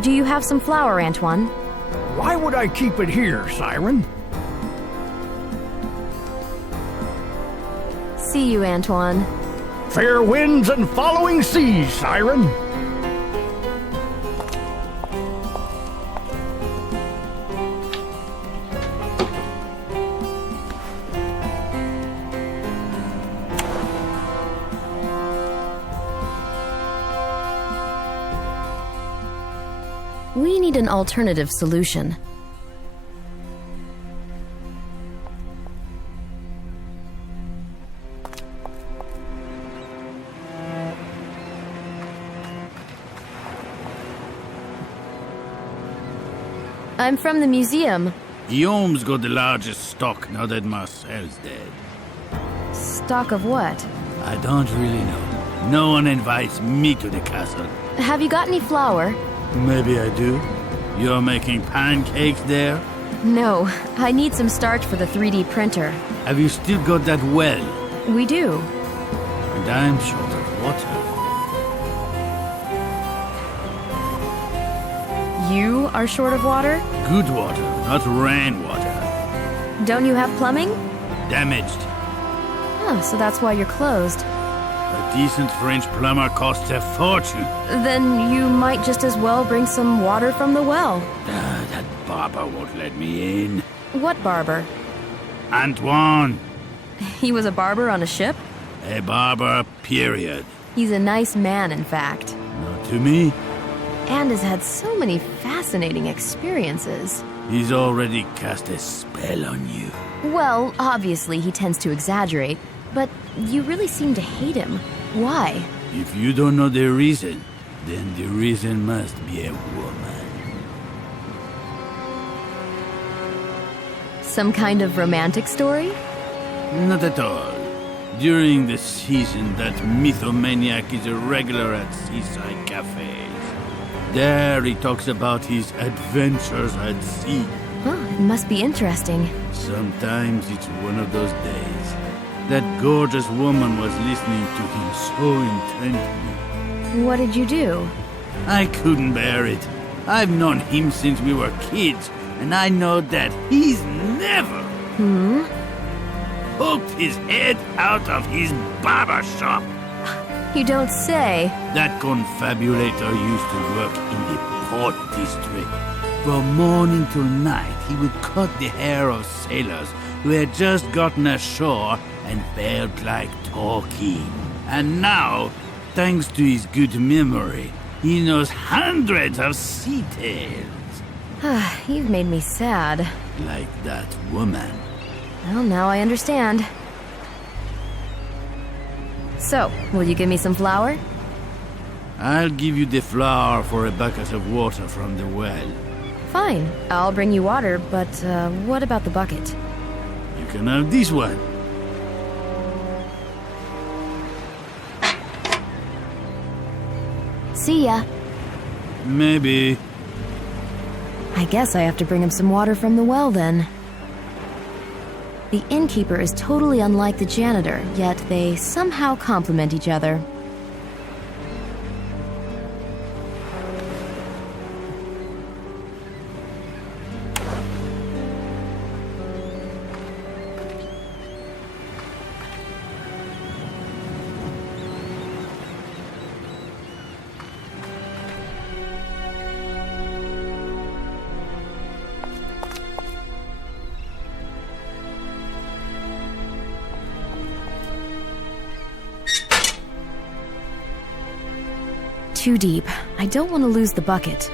Do you have some flour, Antoine? Why would I keep it here, Siren? See you, Antoine. Fair winds and following seas, Siren. We need an alternative solution. I'm from the museum. Guillaume's got the largest stock now that Marcel's dead. Stock of what? I don't really know. No one invites me to the castle. Have you got any flour? Maybe I do. You're making pancakes there? No, I need some starch for the 3D printer. Have you still got that well? We do. And I'm short of water. You are short of water? Good water, not rainwater. Don't you have plumbing? Damaged. Oh, so that's why you're closed. A decent French plumber costs a fortune. Then you might just as well bring some water from the well. That barber won't let me in. What barber? Antoine. He was a barber on a ship? A barber, period. He's a nice man, in fact. Not to me. And has had so many fascinating experiences. He's already cast a spell on you. Well, obviously he tends to exaggerate, but you really seem to hate him. Why? If you don't know the reason, then the reason must be a woman. Some kind of romantic story? Not at all. During the season, that mythomaniac is a regular at seaside cafes. There he talks about his adventures at sea. Huh, it must be interesting. Sometimes it's one of those days. That gorgeous woman was listening to him so intently. What did you do? I couldn't bear it. I've known him since we were kids, and I know that he's never poked his head out of his barber shop. You don't say. That confabulator used to work in the port district. From morning till night, he would cut the hair of sailors who had just gotten ashore and felt like talking. And now, thanks to his good memory, he knows hundreds of sea tales. You've made me sad. Like that woman. Well, now I understand. So, will you give me some flour? I'll give you the flour for a bucket of water from the well. Fine, I'll bring you water, but what about the bucket? You can have this one. See ya. Maybe. I guess I have to bring him some water from the well then. The innkeeper is totally unlike the janitor, yet they somehow complement each other. Too deep. I don't want to lose the bucket.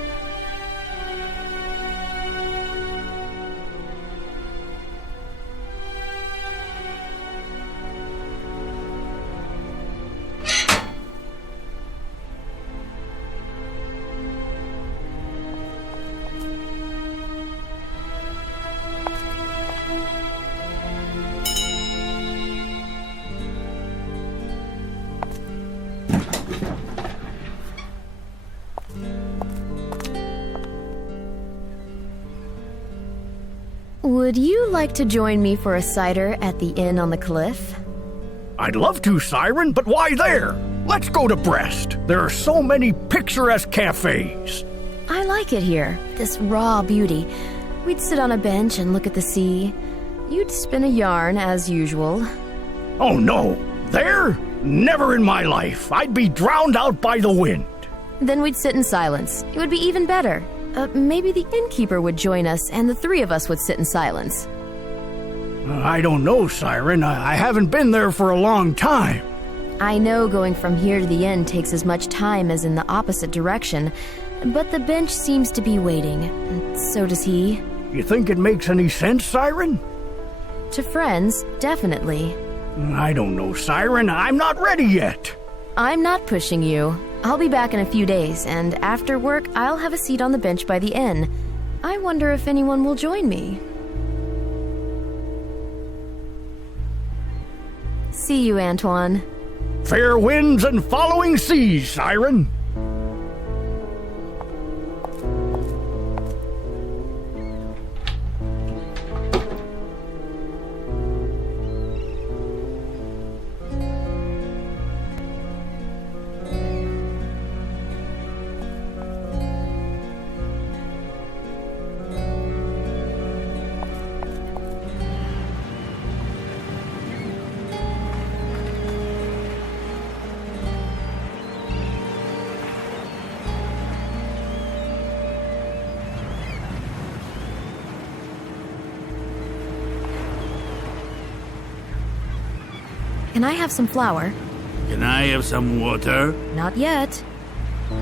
Would you like to join me for a cider at the inn on the cliff? I'd love to, Siren, but why there? Let's go to Brest. There are so many picturesque cafes. I like it here, this raw beauty. We'd sit on a bench and look at the sea. You'd spin a yarn, as usual. Oh no, there? Never in my life. I'd be drowned out by the wind. Then we'd sit in silence. It would be even better. Maybe the innkeeper would join us, and the three of us would sit in silence. I don't know, Siren. I haven't been there for a long time. I know going from here to the inn takes as much time as in the opposite direction, but the bench seems to be waiting, and so does he. You think it makes any sense, Siren? To friends, definitely. I don't know, Siren. I'm not ready yet. I'm not pushing you. I'll be back in a few days, and after work, I'll have a seat on the bench by the inn. I wonder if anyone will join me. See you, Antoine. Fair winds and following seas, Siren. Can I have some flour? Can I have some water? Not yet.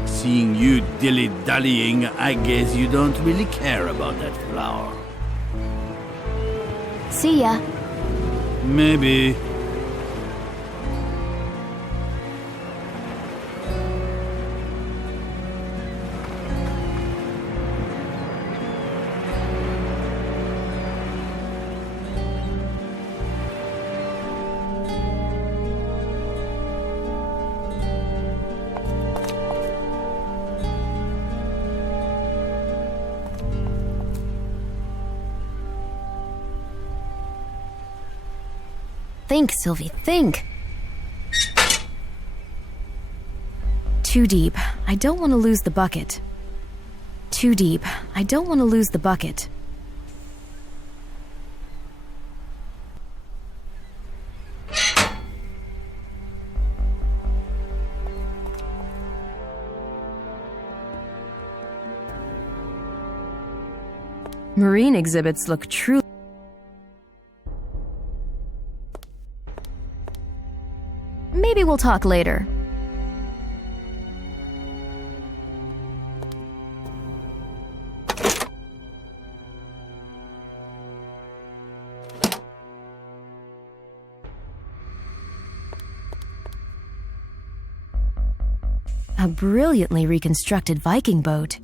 Seeing you dilly-dallying, I guess you don't really care about that flour. See ya. Maybe. Think, Sylvie, think. Too deep. I don't want to lose the bucket. Too deep. I don't want to lose the bucket. Marine exhibits look truly... Maybe we'll talk later. A brilliantly reconstructed Viking boat.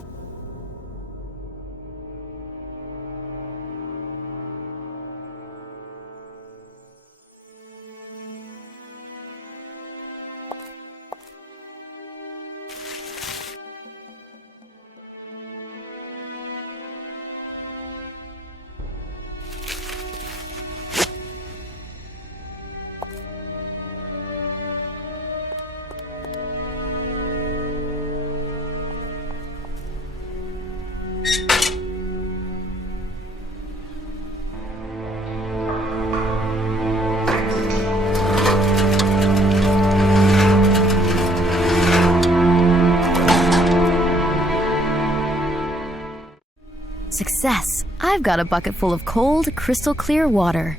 Success! I've got a bucket full of cold, crystal clear water.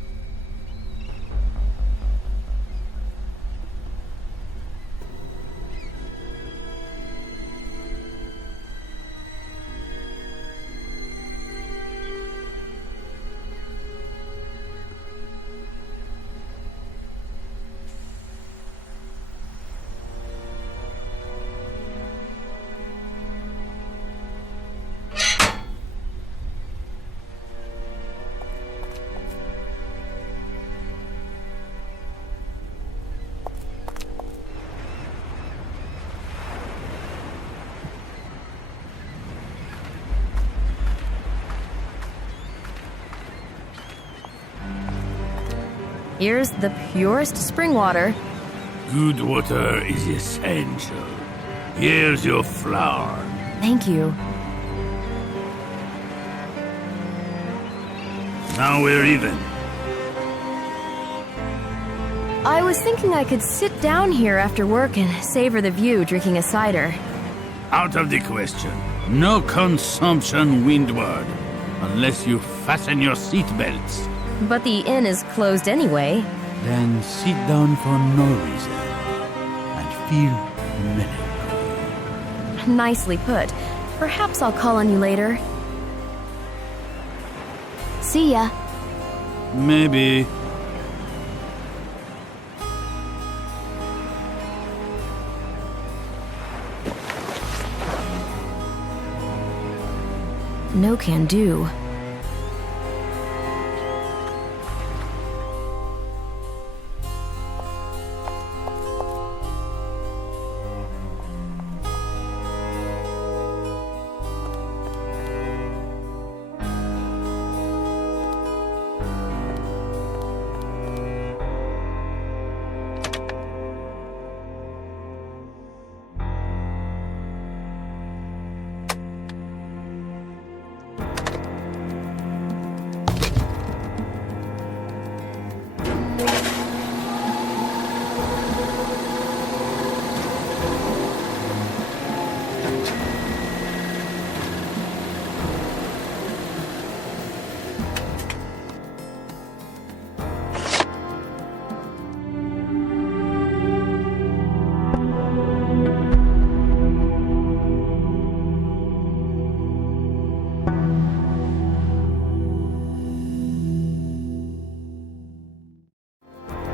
Here's the purest spring water. Good water is essential. Here's your flour. Thank you. Now we're even. I was thinking I could sit down here after work and savor the view drinking a cider. Out of the question. No consumption windward. Unless you fasten your seatbelts. But the inn is closed anyway. Then sit down for no reason. And feel melancholy. Nicely put. Perhaps I'll call on you later. See ya. Maybe. No can do.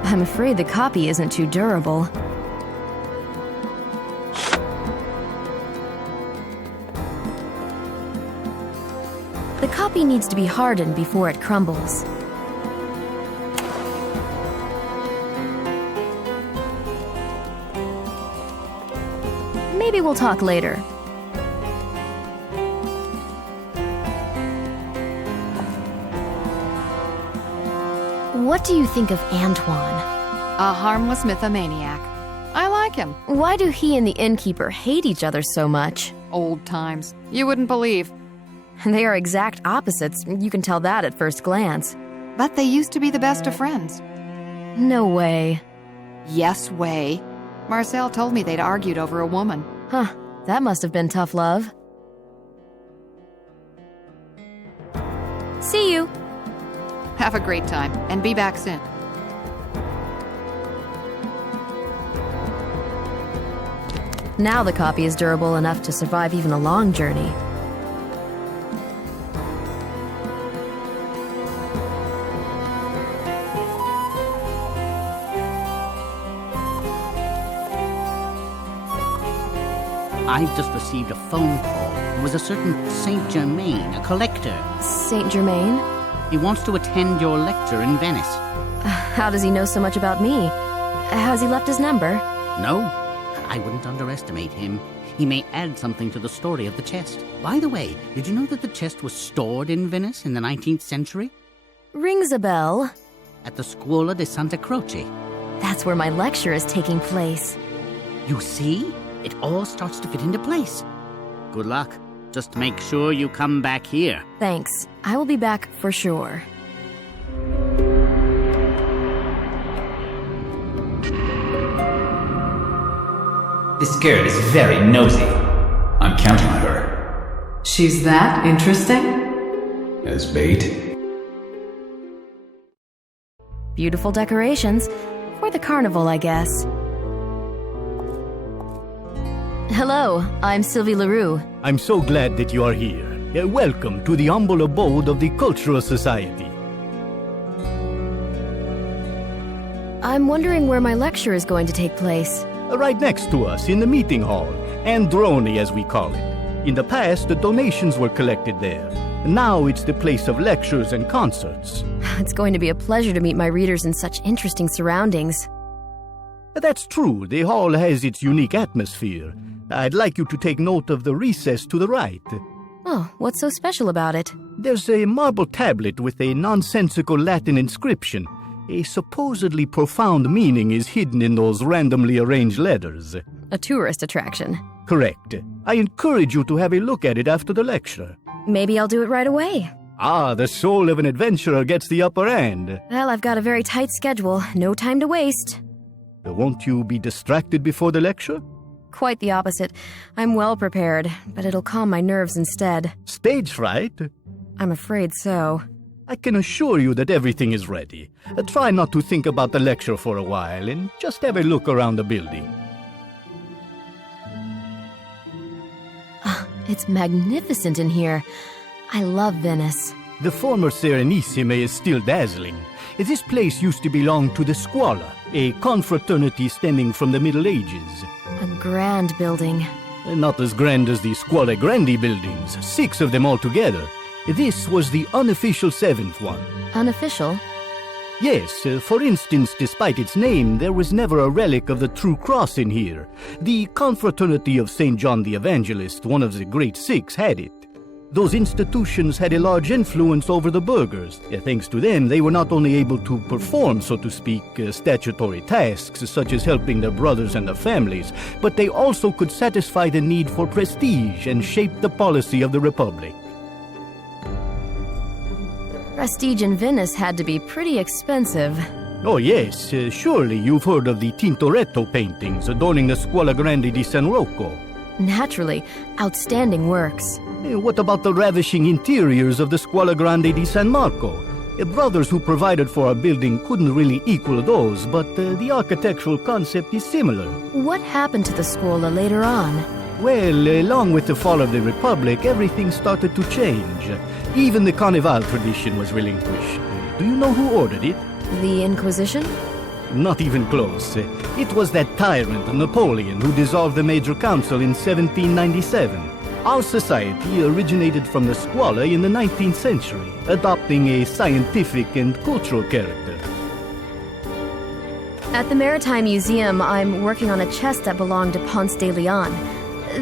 I'm afraid the copy isn't too durable. The copy needs to be hardened before it crumbles. Maybe we'll talk later. What do you think of Antoine? A harmless mythomaniac. I like him. Why do he and the innkeeper hate each other so much? Old times. You wouldn't believe. They are exact opposites. You can tell that at first glance. But they used to be the best of friends. No way. Yes way. Marcel told me they'd argued over a woman. Huh. That must have been tough love. See you. Have a great time, and be back soon. Now the copy is durable enough to survive even a long journey. I've just received a phone call. It was a certain Saint Germain, a collector. Saint Germain? He wants to attend your lecture in Venice. How does he know so much about me? Has he left his number? No, I wouldn't underestimate him. He may add something to the story of the chest. By the way, did you know that the chest was stored in Venice in the 19th century? Rings a bell. At the Scuola di Santa Croce. That's where my lecture is taking place. You see? It all starts to fit into place. Good luck. Just make sure you come back here. Thanks. I will be back for sure. This girl is very nosy. I'm counting on her. She's that interesting? As bait? Beautiful decorations. For the carnival, I guess. Hello, I'm Sylvie Leroux. I'm so glad that you are here. Welcome to the humble abode of the Cultural Society. I'm wondering where my lecture is going to take place. Right next to us in the meeting hall, Androni as we call it. In the past, the donations were collected there. Now it's the place of lectures and concerts. It's going to be a pleasure to meet my readers in such interesting surroundings. That's true, the hall has its unique atmosphere. I'd like you to take note of the recess to the right. Oh, what's so special about it? There's a marble tablet with a nonsensical Latin inscription. A supposedly profound meaning is hidden in those randomly arranged letters. A tourist attraction. Correct. I encourage you to have a look at it after the lecture. Maybe I'll do it right away. Ah, the soul of an adventurer gets the upper hand. Well, I've got a very tight schedule. No time to waste. Won't you be distracted before the lecture? Quite the opposite. I'm well prepared, but it'll calm my nerves instead. Stage fright? I'm afraid so. I can assure you that everything is ready. Try not to think about the lecture for a while and just have a look around the building. It's magnificent in here. I love Venice. The former Serenissime is still dazzling. This place used to belong to the Scuola, a confraternity stemming from the Middle Ages. A grand building. Not as grand as the Scuole Grandi buildings, 6 of them altogether. This was the unofficial 7th one. Unofficial? Yes, for instance, despite its name, there was never a relic of the True Cross in here. The Confraternity of St. John the Evangelist, one of the Great Six, had it. Those institutions had a large influence over the burghers. Thanks to them, they were not only able to perform, so to speak, statutory tasks such as helping their brothers and their families, but they also could satisfy the need for prestige and shape the policy of the Republic. Prestige in Venice had to be pretty expensive. Oh yes, surely you've heard of the Tintoretto paintings adorning the Scuola Grande di San Rocco. Naturally, outstanding works. What about the ravishing interiors of the Scuola Grande di San Marco? Brothers who provided for our building couldn't really equal those, but the architectural concept is similar. What happened to the Scuola later on? Well, along with the fall of the Republic, everything started to change. Even the Carnival tradition was relinquished. Do you know who ordered it? The Inquisition? Not even close. It was that tyrant, Napoleon, who dissolved the Major Council in 1797. Our society originated from the Scuola in the 19th century, adopting a scientific and cultural character. At the Maritime Museum, I'm working on a chest that belonged to Ponce de Leon.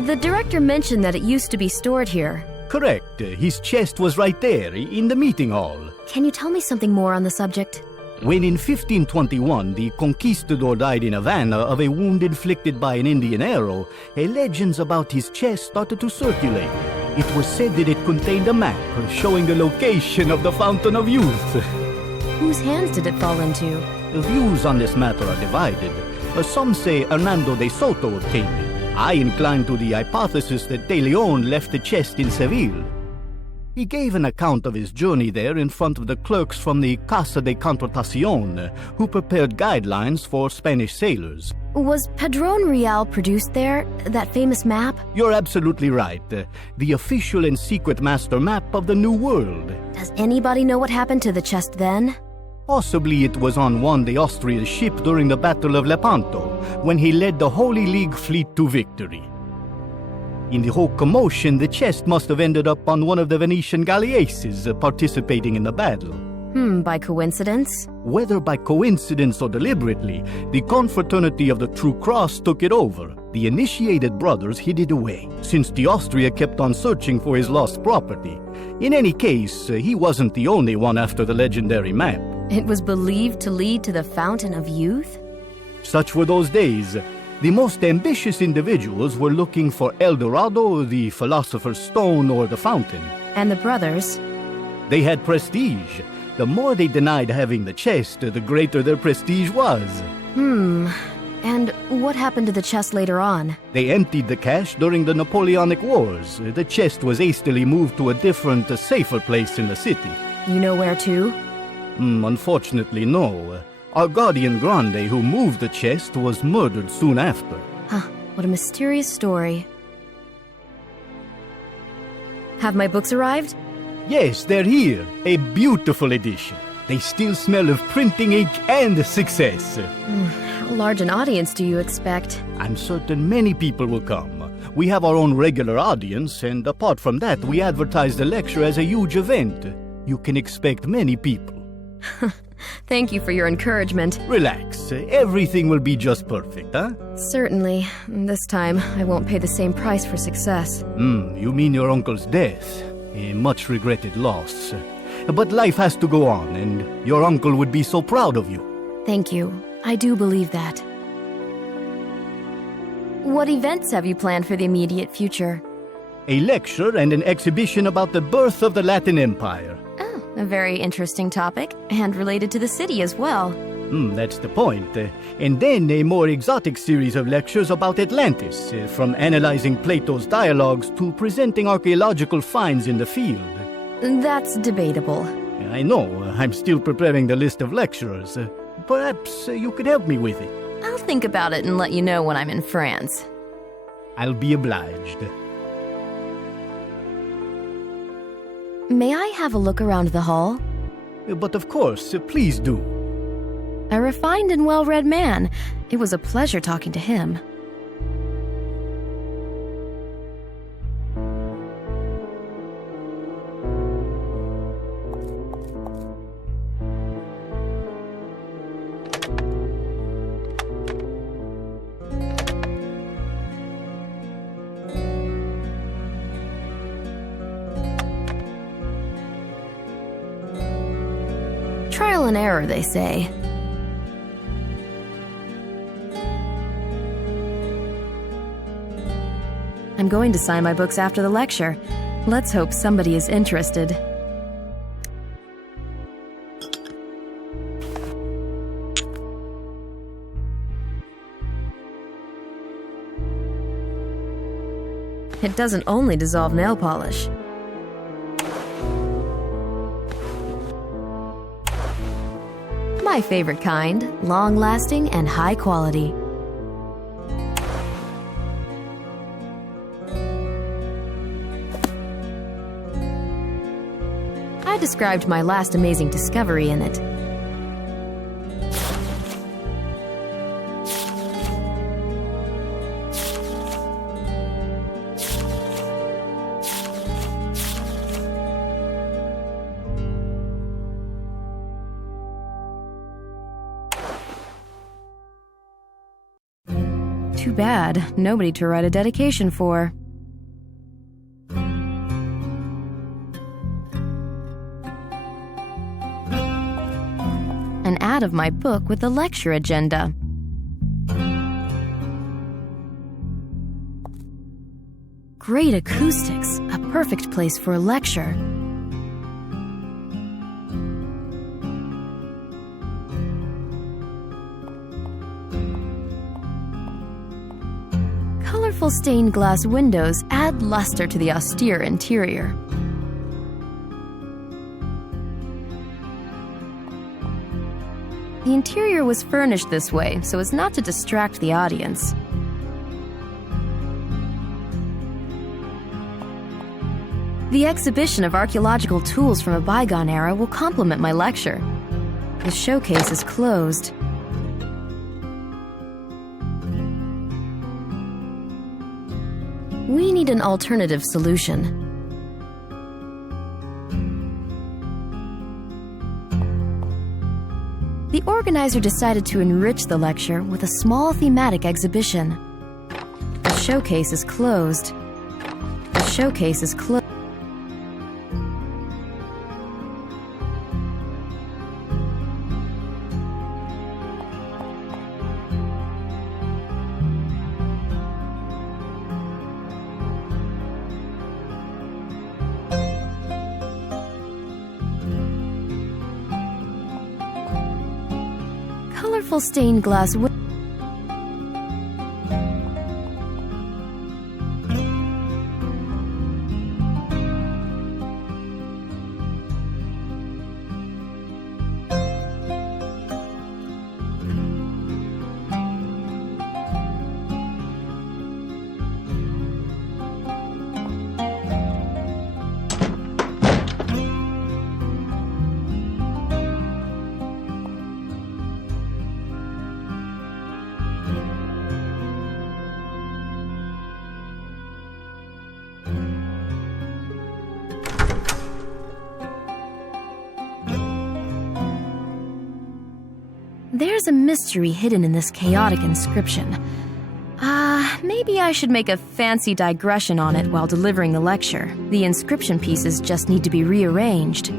The director mentioned that it used to be stored here. Correct. His chest was right there, in the meeting hall. Can you tell me something more on the subject? When in 1521 the conquistador died in Havana of a wound inflicted by an Indian arrow, legends about his chest started to circulate. It was said that it contained a map showing the location of the Fountain of Youth. Whose hands did it fall into? Views on this matter are divided. Some say Hernando de Soto obtained it. I incline to the hypothesis that De Leon left the chest in Seville. He gave an account of his journey there in front of the clerks from the Casa de Contratación, who prepared guidelines for Spanish sailors. Was Padrón Real produced there, that famous map? You're absolutely right. The official and secret master map of the New World. Does anybody know what happened to the chest then? Possibly it was on Juan de Austria's ship during the Battle of Lepanto, when he led the Holy League fleet to victory. In the whole commotion, the chest must have ended up on one of the Venetian galleasses participating in the battle. By coincidence? Whether by coincidence or deliberately, the confraternity of the True Cross took it over. The initiated brothers hid it away, since the Austria kept on searching for his lost property. In any case, he wasn't the only one after the legendary map. It was believed to lead to the Fountain of Youth? Such were those days. The most ambitious individuals were looking for El Dorado, the Philosopher's Stone, or the Fountain. And the brothers? They had prestige. The more they denied having the chest, the greater their prestige was. And what happened to the chest later on? They emptied the cash during the Napoleonic Wars. The chest was hastily moved to a different, safer place in the city. You know where to? Unfortunately, no. Our guardian grande who moved the chest was murdered soon after. What a mysterious story. Have my books arrived? Yes, they're here. A beautiful edition. They still smell of printing ink and success. How large an audience do you expect? I'm certain many people will come. We have our own regular audience, and apart from that, we advertise the lecture as a huge event. You can expect many people. Thank you for your encouragement. Relax. Everything will be just perfect, huh? Certainly. This time, I won't pay the same price for success. You mean your uncle's death? A much regretted loss. but life has to go on, and your uncle would be so proud of you. Thank you. I do believe that. What events have you planned for the immediate future? A lecture and an exhibition about the birth of the Latin Empire. Oh, a very interesting topic, and related to the city as well. That's the point. And then a more exotic series of lectures about Atlantis, from analyzing Plato's dialogues to presenting archaeological finds in the field. That's debatable. I know. I'm still preparing the list of lecturers. Perhaps you could help me with it. I'll think about it and let you know when I'm in France. I'll be obliged. May I have a look around the hall? But of course, please do. A refined and well-read man. It was a pleasure talking to him. Trial and error, they say. I'm going to sign my books after the lecture. Let's hope somebody is interested. It doesn't only dissolve nail polish. My favorite kind, long-lasting and high quality. I described my last amazing discovery in it. Too bad, nobody to write a dedication for. An ad of my book with the lecture agenda. Great acoustics, a perfect place for a lecture. Colorful stained glass windows add luster to the austere interior. The interior was furnished this way so as not to distract the audience. The exhibition of archaeological tools from a bygone era will complement my lecture. The showcase is closed. We need an alternative solution. The organizer decided to enrich the lecture with a small thematic exhibition. The showcase is closed. The showcase is closed. Colorful stained glass windows. There's a mystery hidden in this chaotic inscription. Maybe I should make a fancy digression on it while delivering the lecture. The inscription pieces just need to be rearranged.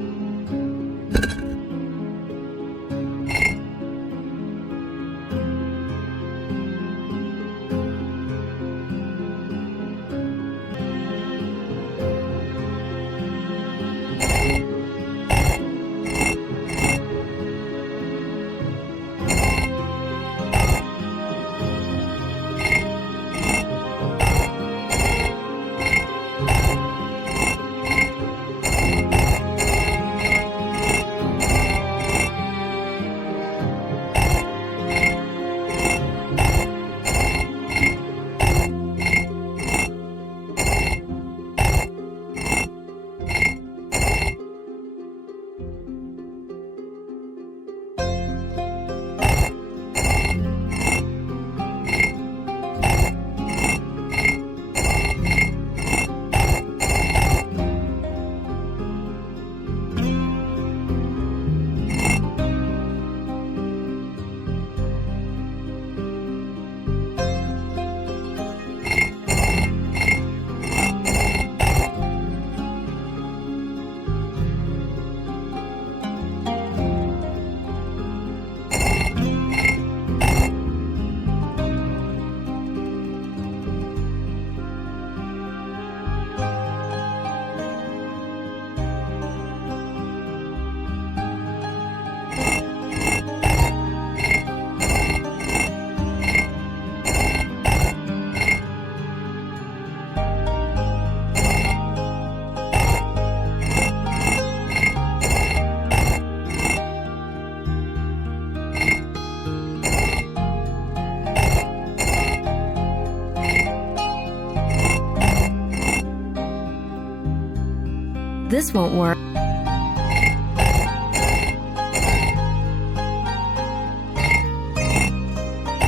This won't work.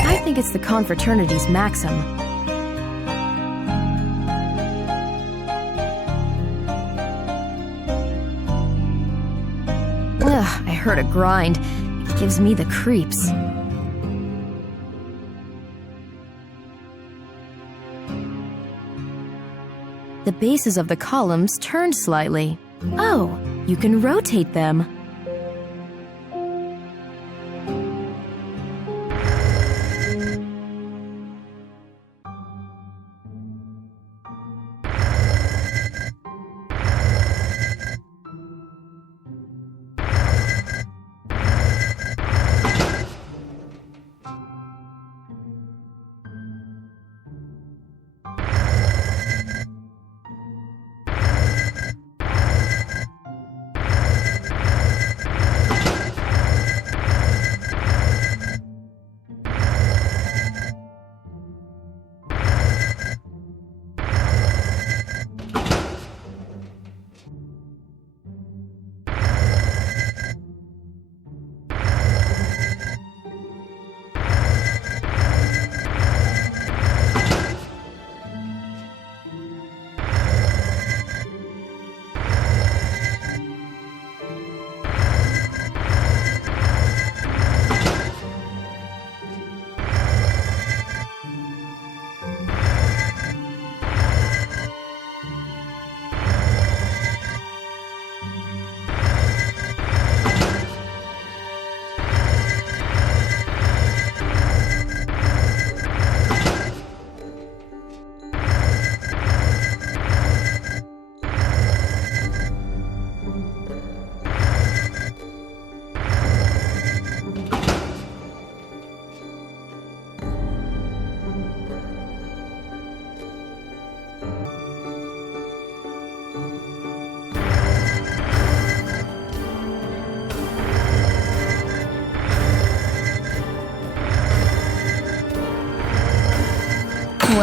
I think it's the confraternity's maxim. Ugh, I heard a grind. It gives me the creeps. The bases of the columns turned slightly. Oh, you can rotate them.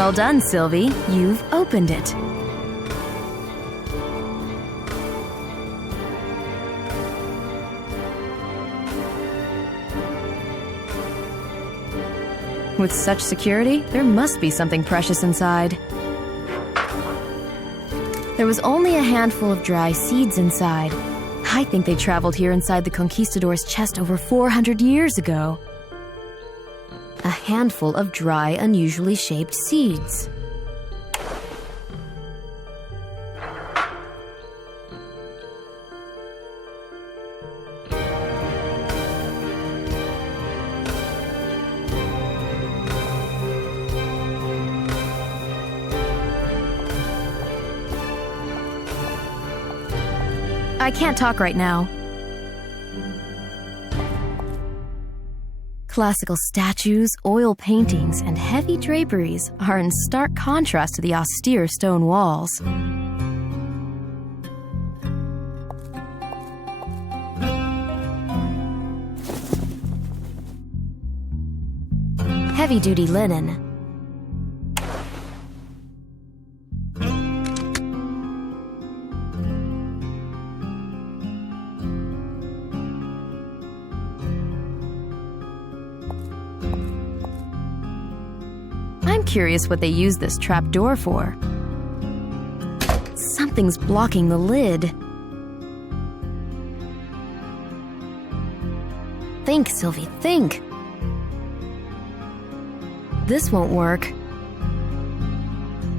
Well done, Sylvie. You've opened it. With such security, there must be something precious inside. There was only a handful of dry seeds inside. I think they traveled here inside the conquistador's chest over 400 years ago. A handful of dry, unusually shaped seeds. I can't talk right now. Classical statues, oil paintings, and heavy draperies are in stark contrast to the austere stone walls. Heavy-duty linen. I'm curious what they use this trapdoor for. Something's blocking the lid. Think, Sylvie, think. This won't work.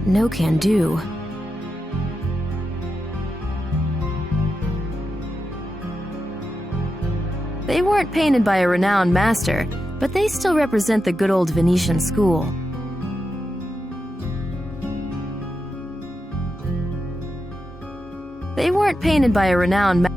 No can do. They weren't painted by a renowned master, but they still represent the good old Venetian school. They weren't painted by a renowned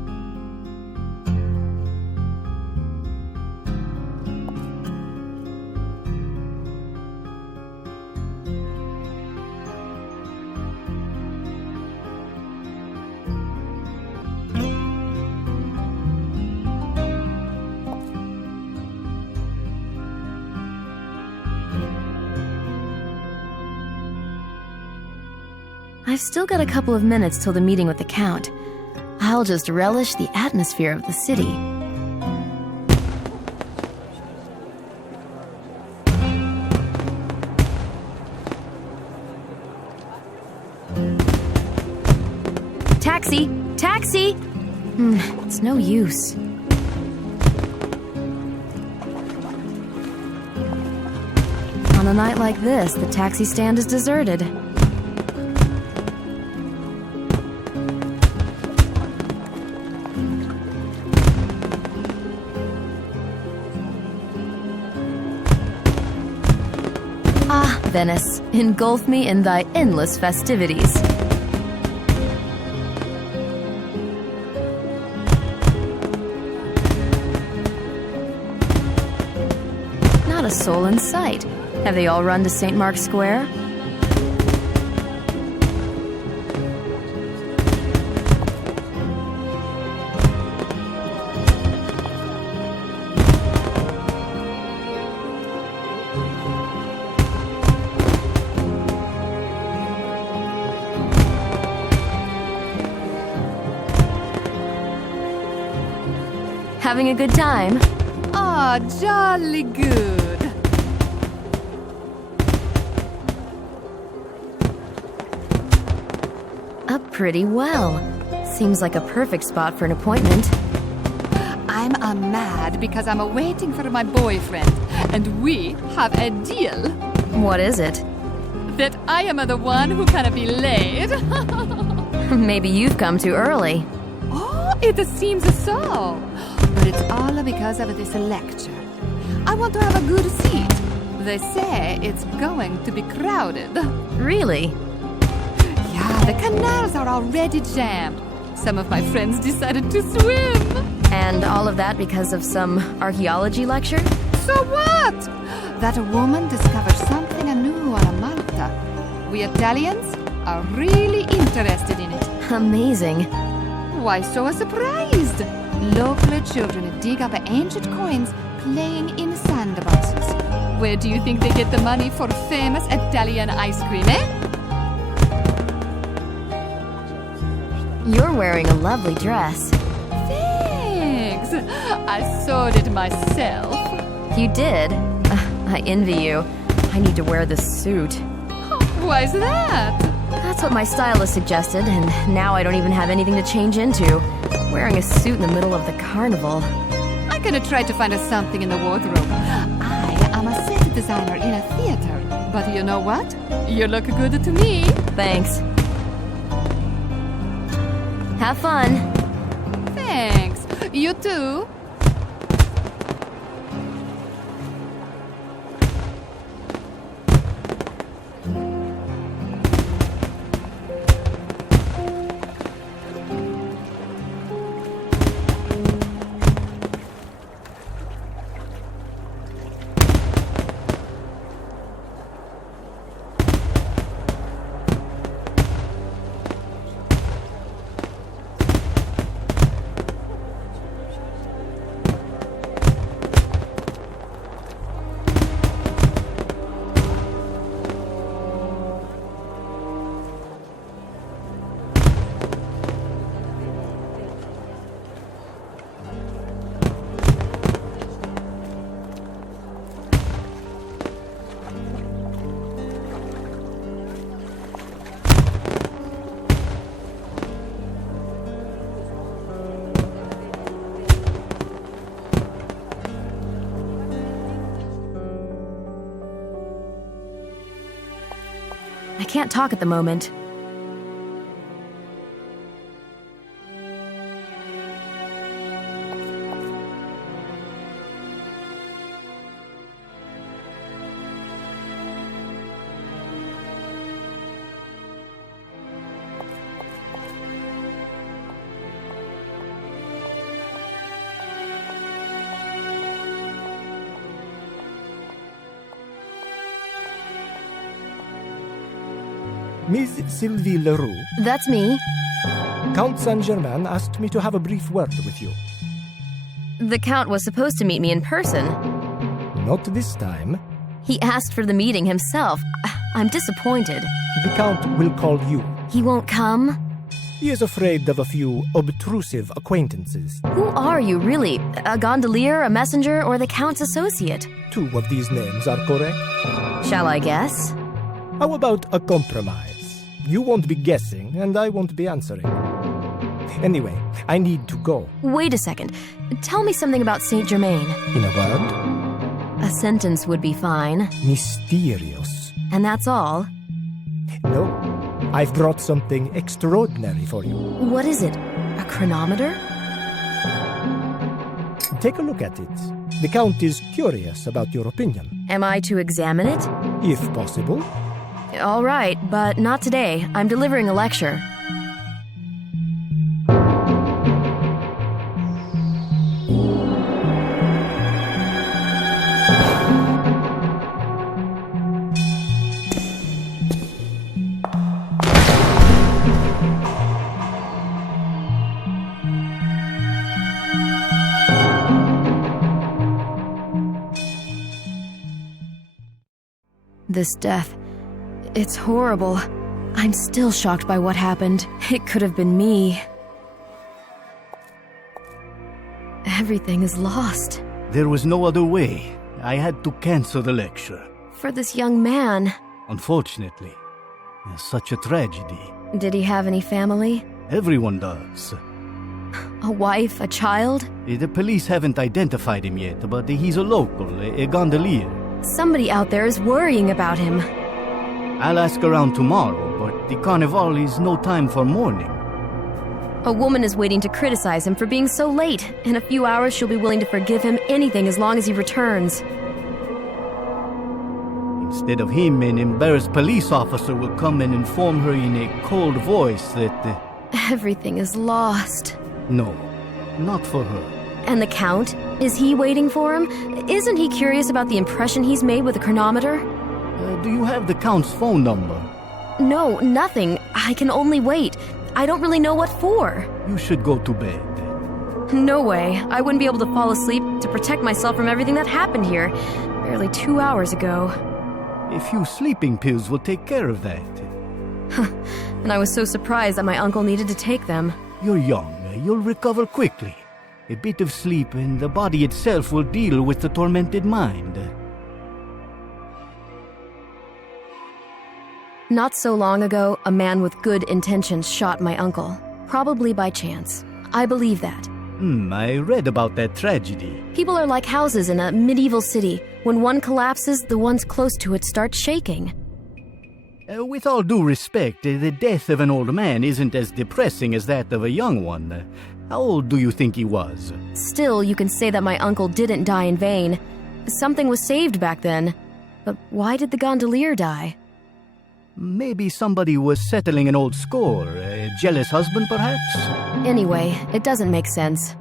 I've still got a couple of minutes till the meeting with the Count. I'll just relish the atmosphere of the city. Taxi! Taxi! It's no use. On a night like this, the taxi stand is deserted. Ah, Venice, engulf me in thy endless festivities. Not a soul in sight. Have they all run to St. Mark's Square? Having a good time? Ah, jolly good. Up pretty well. Seems like a perfect spot for an appointment. I'm mad because I'm waiting for my boyfriend, and we have a deal. What is it? That I am the one who can be late. Maybe you've come too early. Oh, it seems so. But it's all because of this lecture. I want to have a good seat. They say it's going to be crowded. Really? Yeah, the canals are already jammed. Some of my friends decided to swim. And all of that because of some archaeology lecture? So what? That woman discovered something new on Malta. We Italians are really interested in it. Amazing. Why so surprised? Local children dig up ancient coins playing in sandboxes. Where do you think they get the money for famous Italian ice cream, eh? You're wearing a lovely dress. Thanks. I sewed it myself. You did? I envy you. I need to wear this suit. Why's that? That's what my stylist suggested, and now I don't even have anything to change into. Wearing a suit in the middle of the carnival. I'm gonna try to find something in the wardrobe. I am a set designer in a theater, but you know what? You look good to me. Thanks. Have fun. Thanks. You too. can't talk at the moment. Miss Sylvie Leroux, That's me. Count Saint-Germain asked me to have a brief word with you. The Count was supposed to meet me in person. Not this time. He asked for the meeting himself. I'm disappointed. The Count will call you. He won't come? He is afraid of a few obtrusive acquaintances. Who are you, really? A gondolier, a messenger, or the Count's associate? 2 of these names are correct. Shall I guess? How about a compromise? You won't be guessing, and I won't be answering. Anyway, I need to go. Wait a second. Tell me something about Saint Germain. In a word? A sentence would be fine. Mysterious. And that's all? No, I've brought something extraordinary for you. What is it? A chronometer? Take a look at it. The Count is curious about your opinion. Am I to examine it? If possible. All right, but not today. I'm delivering a lecture. This death, it's horrible. I'm still shocked by what happened. It could have been me. Everything is lost. There was no other way. I had to cancel the lecture. For this young man. Unfortunately. Such a tragedy. Did he have any family? Everyone does. A wife, a child? The police haven't identified him yet, but he's a local, a gondolier. Somebody out there is worrying about him. I'll ask around tomorrow, but the carnival is no time for mourning. A woman is waiting to criticize him for being so late. In a few hours, she'll be willing to forgive him anything as long as he returns. Instead of him, an embarrassed police officer will come and inform her in a cold voice that... Everything is lost. No, not for her. And the Count? Is he waiting for him? Isn't he curious about the impression he's made with the chronometer? Do you have the Count's phone number? No, nothing. I can only wait. I don't really know what for. You should go to bed. No way. I wouldn't be able to fall asleep to protect myself from everything that happened here. Barely 2 hours ago. A few sleeping pills will take care of that. And I was so surprised that my uncle needed to take them. You're young. You'll recover quickly. A bit of sleep and the body itself will deal with the tormented mind. Not so long ago, a man with good intentions shot my uncle. Probably by chance. I believe that. I read about that tragedy. People are like houses in a medieval city. When one collapses, the ones close to it start shaking. With all due respect, the death of an old man isn't as depressing as that of a young one. How old do you think he was? Still, you can say that my uncle didn't die in vain. Something was saved back then. But why did the gondolier die? Maybe somebody was settling an old score. A jealous husband, perhaps? Anyway, it doesn't make sense.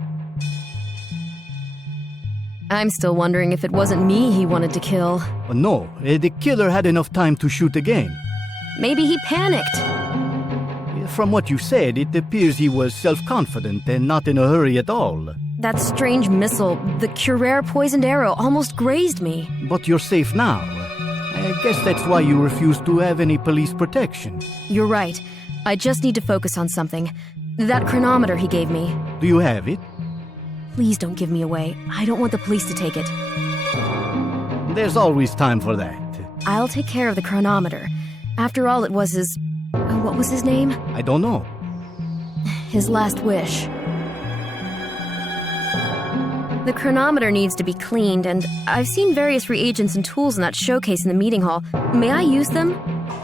I'm still wondering if it wasn't me he wanted to kill. No, the killer had enough time to shoot again. Maybe he panicked. From what you said, it appears he was self-confident and not in a hurry at all. That strange missile, the Curer poisoned arrow, almost grazed me. But you're safe now. I guess that's why you refuse to have any police protection. You're right. I just need to focus on something. That chronometer he gave me. Do you have it? Please don't give me away. I don't want the police to take it. There's always time for that. I'll take care of the chronometer. After all, it was his... what was his name? I don't know. His last wish. The chronometer needs to be cleaned, and I've seen various reagents and tools in that showcase in the meeting hall. May I use them?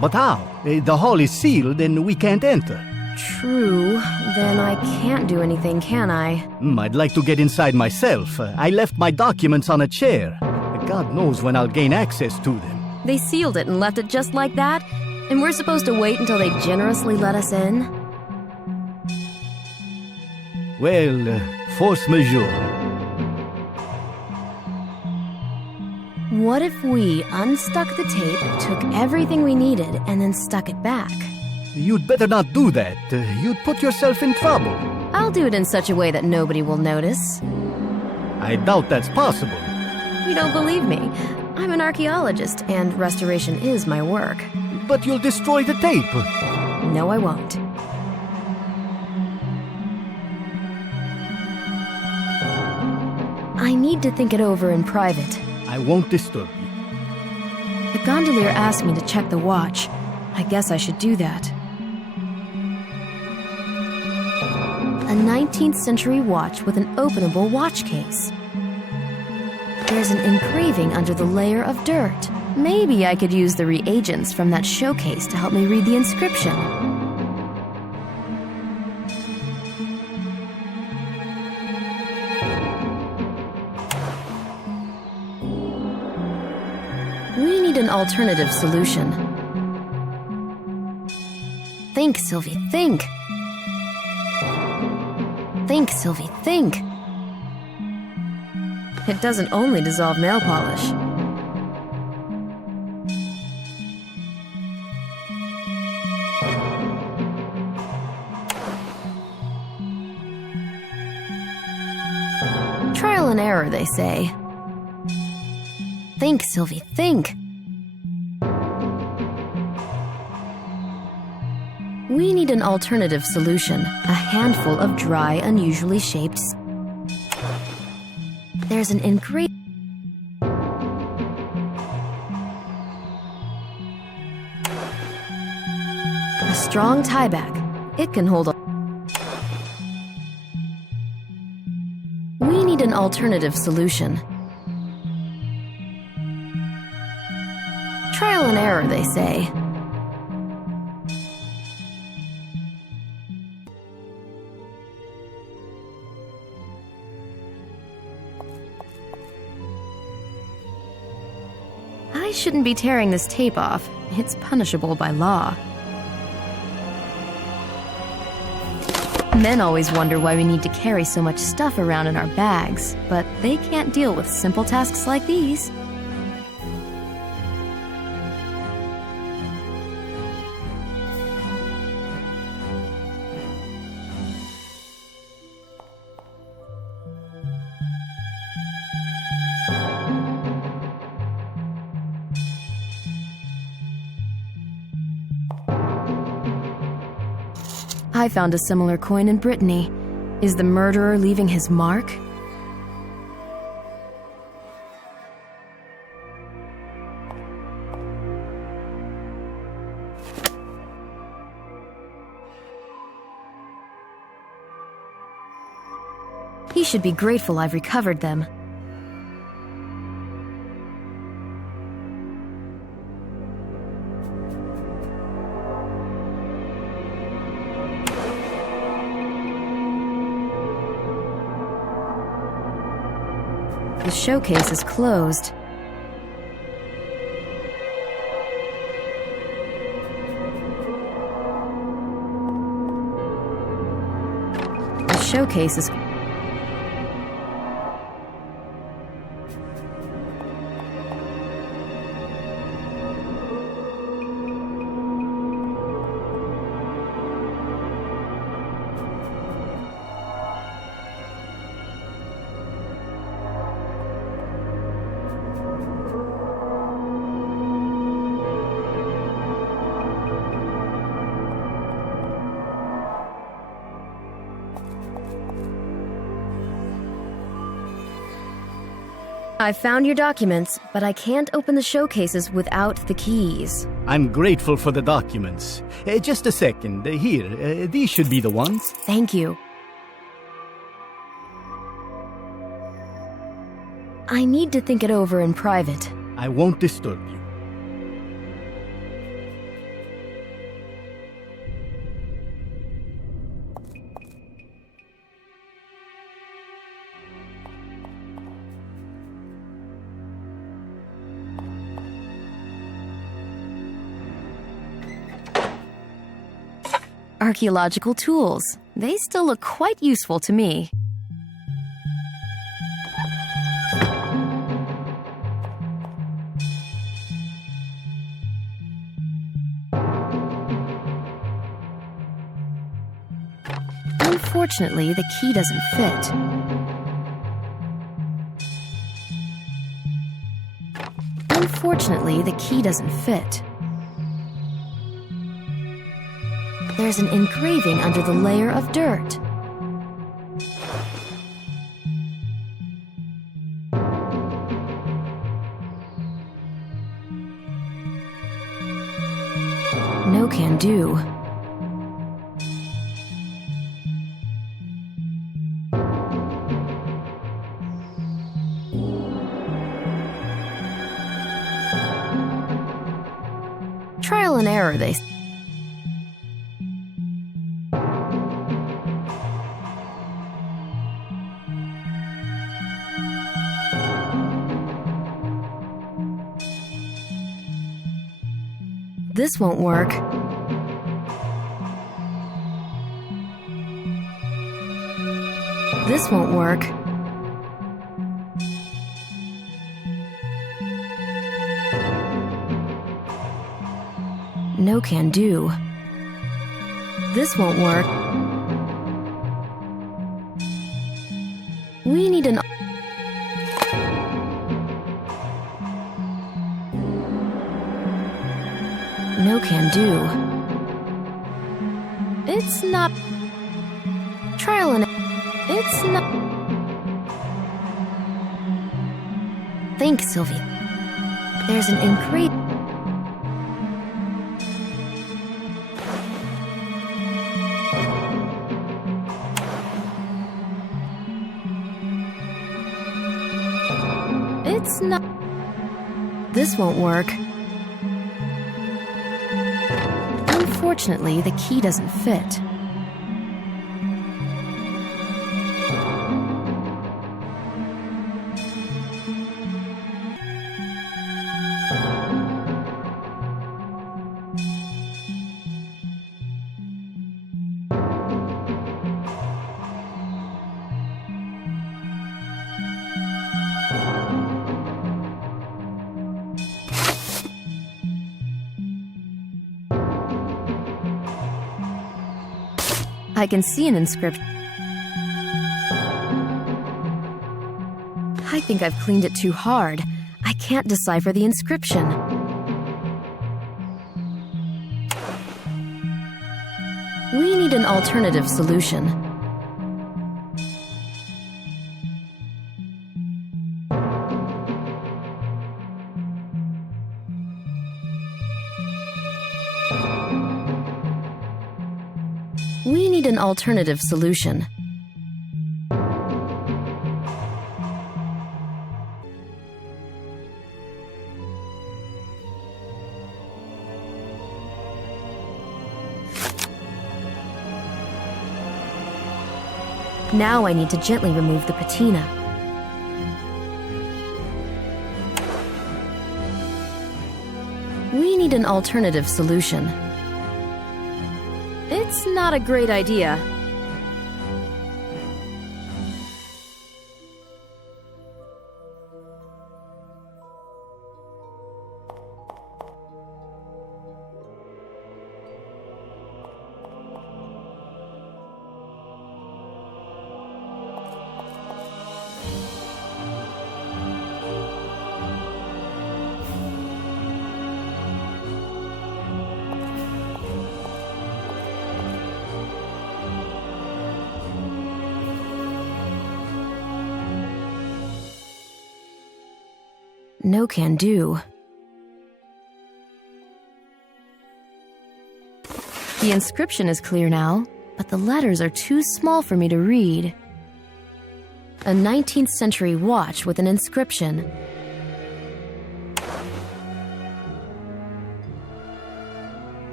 But how? The hall is sealed and we can't enter. True. Then I can't do anything, can I? I'd like to get inside myself. I left my documents on a chair. God knows when I'll gain access to them. They sealed it and left it just like that? And we're supposed to wait until they generously let us in? Well, force majeure. What if we unstuck the tape, took everything we needed, and then stuck it back? You'd better not do that. You'd put yourself in trouble. I'll do it in such a way that nobody will notice. I doubt that's possible. You don't believe me. I'm an archaeologist, and restoration is my work. But you'll destroy the tape. No, I won't. I need to think it over in private. I won't disturb you. The gondolier asked me to check the watch. I guess I should do that. A 19th century watch with an openable watch case. There's an engraving under the layer of dirt. Maybe I could use the reagents from that showcase to help me read the inscription. We need an alternative solution. Think, Sylvie, think! Think, Sylvie, think! It doesn't only dissolve nail polish. Trial and error, they say. Think, Sylvie, think! We need an alternative solution, a handful of dry, unusually shaped... There's an engraving... A strong tieback. It can hold a... We need an alternative solution. Trial and error, they say. I shouldn't be tearing this tape off. It's punishable by law. Men always wonder why we need to carry so much stuff around in our bags, but they can't deal with simple tasks like these. I found a similar coin in Brittany. Is the murderer leaving his mark? He should be grateful I've recovered them. The showcase is closed. The showcase is... I found your documents, but I can't open the showcases without the keys. I'm grateful for the documents. Just a second. Here, these should be the ones. Thank you. I need to think it over in private. I won't disturb you. archaeological tools. They still look quite useful to me. Unfortunately, the key doesn't fit. Unfortunately, the key doesn't fit. There's an engraving under the layer of dirt. No can do. Trial and error, they say. This won't work. This won't work. No can do. This won't work. We need an... No can do. It's not... Trial and... It's not... Think, Sylvie. There's an engraving... It's not... This won't work. Unfortunately, the key doesn't fit. I can see an inscription. I think I've cleaned it too hard. I can't decipher the inscription. We need an alternative solution. We need an alternative solution. Now I need to gently remove the patina. We need an alternative solution. It's not a great idea. No can do. The inscription is clear now, but the letters are too small for me to read. A 19th century watch with an inscription.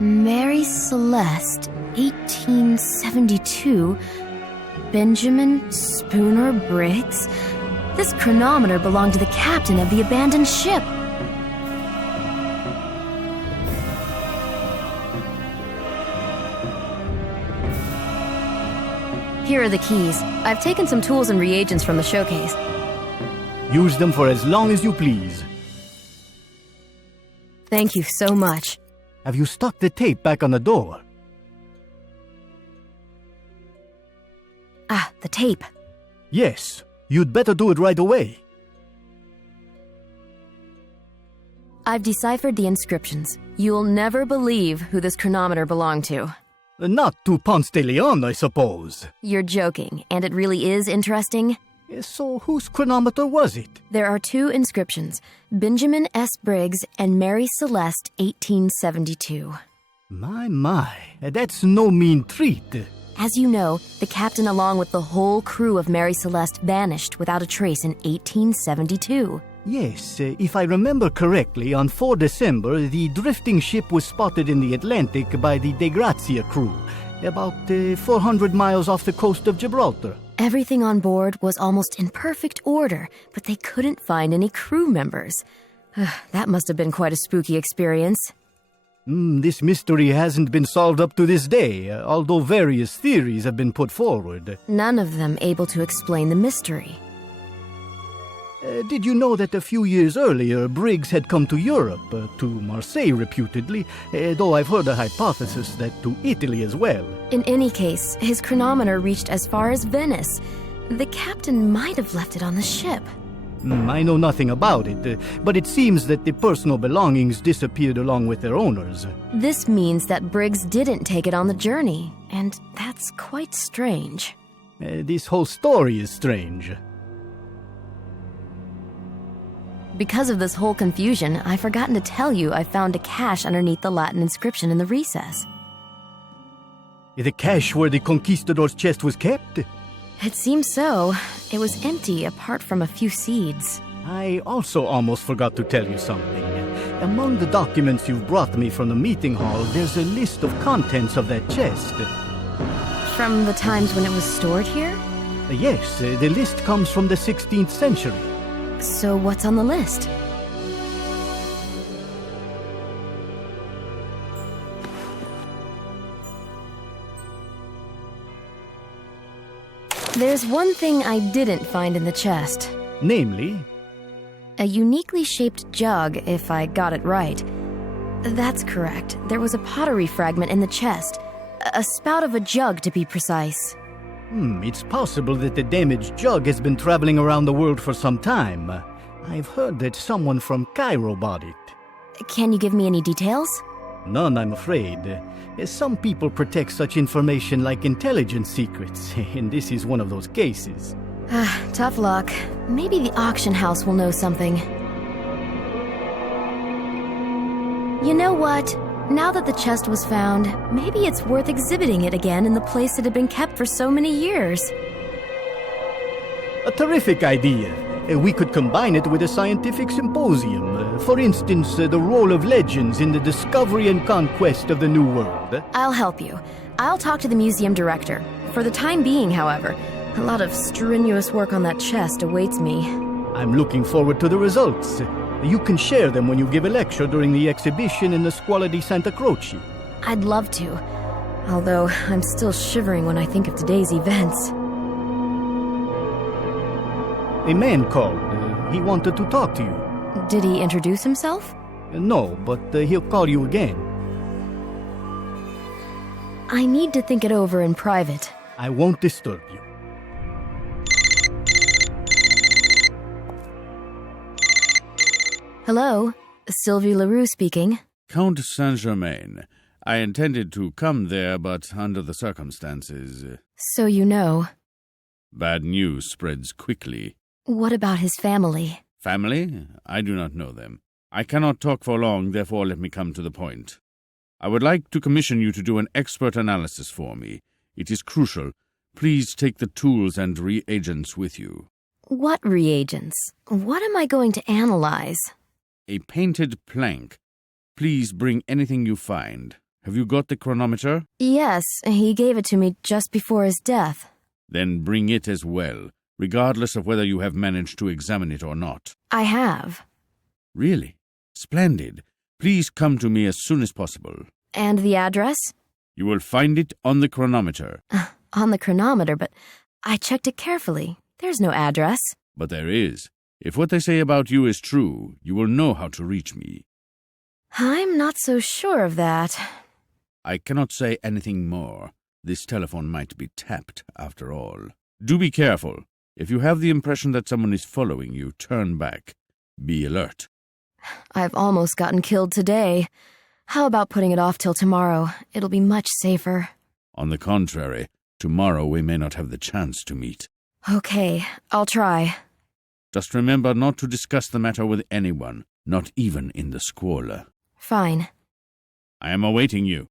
Mary Celeste, 1872. Benjamin Spooner Briggs. This chronometer belonged to the captain of the abandoned ship. Here are the keys. I've taken some tools and reagents from the showcase. Use them for as long as you please. Thank you so much. Have you stuck the tape back on the door? Ah, the tape. Yes. You'd better do it right away. I've deciphered the inscriptions. You'll never believe who this chronometer belonged to. Not to Ponce de Leon, I suppose. You're joking, and it really is interesting? So whose chronometer was it? There are two inscriptions, Benjamin S. Briggs and Mary Celeste, 1872. My, that's no mean treat. As you know, the captain along with the whole crew of Mary Celeste vanished without a trace in 1872. Yes, if I remember correctly, on 4 December, the drifting ship was spotted in the Atlantic by the De Grazia crew, about 400 miles off the coast of Gibraltar. Everything on board was almost in perfect order, but they couldn't find any crew members. That must have been quite a spooky experience. This mystery hasn't been solved up to this day, although various theories have been put forward. None of them able to explain the mystery. Did you know that a few years earlier, Briggs had come to Europe, to Marseille reputedly, though I've heard a hypothesis that to Italy as well. In any case, his chronometer reached as far as Venice. The captain might have left it on the ship. I know nothing about it, but it seems that the personal belongings disappeared along with their owners. This means that Briggs didn't take it on the journey, and that's quite strange. This whole story is strange. Because of this whole confusion, I've forgotten to tell you I found a cache underneath the Latin inscription in the recess. The cache where the conquistador's chest was kept? It seems so. It was empty apart from a few seeds. I also almost forgot to tell you something. Among the documents you've brought me from the meeting hall, there's a list of contents of that chest. From the times when it was stored here? Yes, the list comes from the 16th century. So what's on the list? There's one thing I didn't find in the chest. Namely? A uniquely shaped jug, if I got it right. That's correct. There was a pottery fragment in the chest. A spout of a jug, to be precise. It's possible that the damaged jug has been traveling around the world for some time. I've heard that someone from Cairo bought it. Can you give me any details? None, I'm afraid. Some people protect such information like intelligence secrets, and this is one of those cases. Tough luck. Maybe the auction house will know something. You know what? Now that the chest was found, maybe it's worth exhibiting it again in the place it had been kept for so many years. A terrific idea. We could combine it with a scientific symposium. For instance, the role of legends in the discovery and conquest of the New World. I'll help you. I'll talk to the museum director. For the time being, however, a lot of strenuous work on that chest awaits me. I'm looking forward to the results. You can share them when you give a lecture during the exhibition in the Scuola di Santa Croce. I'd love to, although I'm still shivering when I think of today's events. A man called. He wanted to talk to you. Did he introduce himself? No, but he'll call you again. I need to think it over in private. I won't disturb you. Hello, Sylvie Leroux speaking. Count Saint-Germain. I intended to come there, but under the circumstances... So you know. Bad news spreads quickly. What about his family? Family? I do not know them. I cannot talk for long, therefore let me come to the point. I would like to commission you to do an expert analysis for me. It is crucial. Please take the tools and reagents with you. What reagents? What am I going to analyze? A painted plank. Please bring anything you find. Have you got the chronometer? Yes, he gave it to me just before his death. Then bring it as well, regardless of whether you have managed to examine it or not. I have. Really? Splendid. Please come to me as soon as possible. And the address? You will find it on the chronometer. on the chronometer, but I checked it carefully. There's no address. But there is. If what they say about you is true, you will know how to reach me. I'm not so sure of that. I cannot say anything more. This telephone might be tapped, after all. Do be careful. If you have the impression that someone is following you, turn back. Be alert. I've almost gotten killed today. How about putting it off till tomorrow? It'll be much safer. On the contrary, tomorrow we may not have the chance to meet. Okay, I'll try. Just remember not to discuss the matter with anyone, not even in the squalor. Fine. I am awaiting you.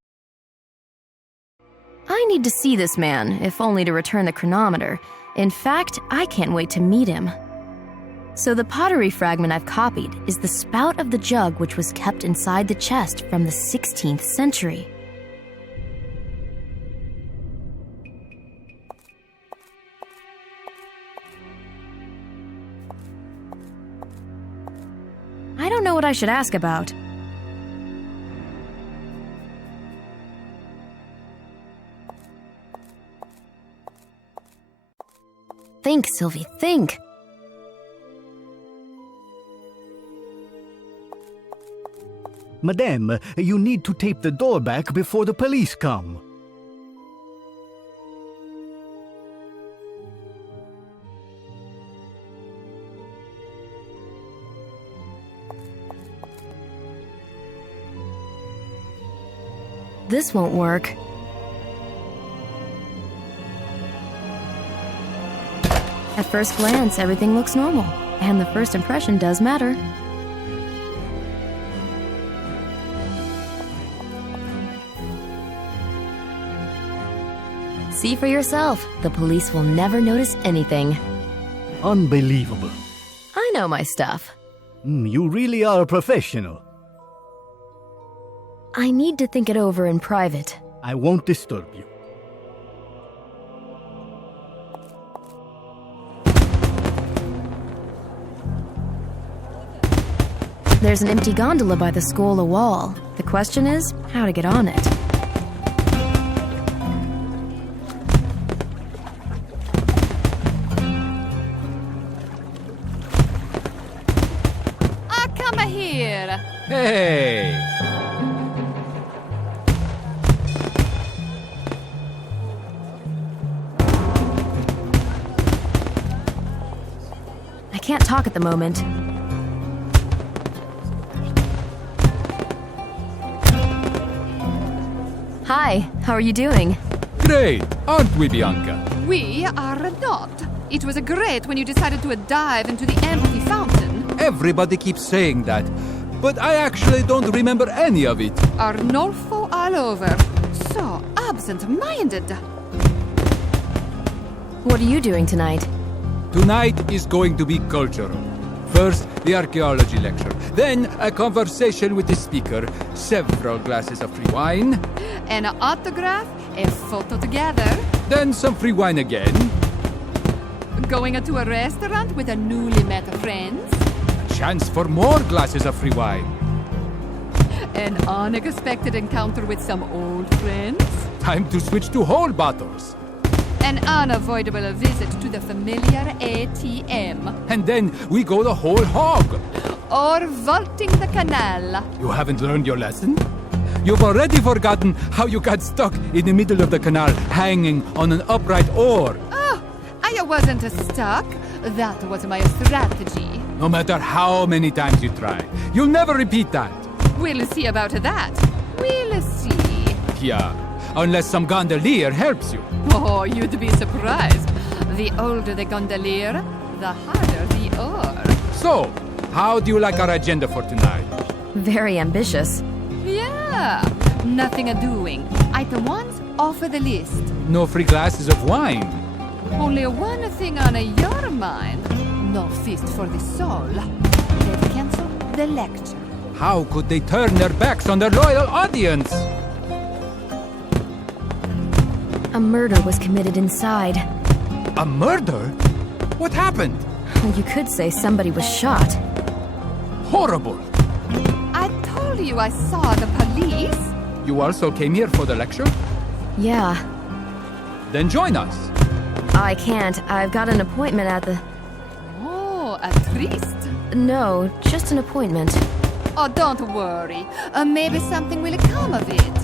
I need to see this man, if only to return the chronometer. In fact, I can't wait to meet him. So the pottery fragment I've copied is the spout of the jug which was kept inside the chest from the 16th century. I don't know what I should ask about. Think, Sylvie, think. Madame, you need to tape the door back before the police come. This won't work. At first glance, everything looks normal, and the first impression does matter. See for yourself. The police will never notice anything. Unbelievable. I know my stuff. You really are a professional. I need to think it over in private. I won't disturb you. There's an empty gondola by the Scola wall. The question is, how to get on it. Come here. Hey! I can't talk at the moment. Hi, how are you doing? Great, aren't we, Bianca? We are not. It was great when you decided to dive into the empty fountain. Everybody keeps saying that, but I actually don't remember any of it. Arnolfo all over. So absent-minded. What are you doing tonight? Tonight is going to be cultural. First, the archaeology lecture. Then, a conversation with the speaker. Several glasses of free wine. An autograph, a photo together. Then some free wine again. Going to a restaurant with a newly met friends. A chance for more glasses of free wine. An unexpected encounter with some old friends. Time to switch to whole bottles. An unavoidable visit to the familiar ATM. And then we go the whole hog. Or vaulting the canal. You haven't learned your lesson? You've already forgotten how you got stuck in the middle of the canal, hanging on an upright oar. Oh, I wasn't stuck. That was my strategy. No matter how many times you try, you'll never repeat that. We'll see about that. We'll see. Yeah, unless some gondolier helps you. Oh, you'd be surprised. The older the gondolier, the harder the oar. So, how do you like our agenda for tonight? Very ambitious. Yeah, nothing doing. Item 1's off the list. No free glasses of wine. Only one thing on your mind. No feast for the soul. They've canceled the lecture. How could they turn their backs on their loyal audience? A murder was committed inside. A murder? What happened? You could say somebody was shot. Horrible. I told you I saw the police. You also came here for the lecture? Yeah. Then join us. I can't. I've got an appointment at the... Oh, a tryst? No, just an appointment. Oh, don't worry. Maybe something will come of it.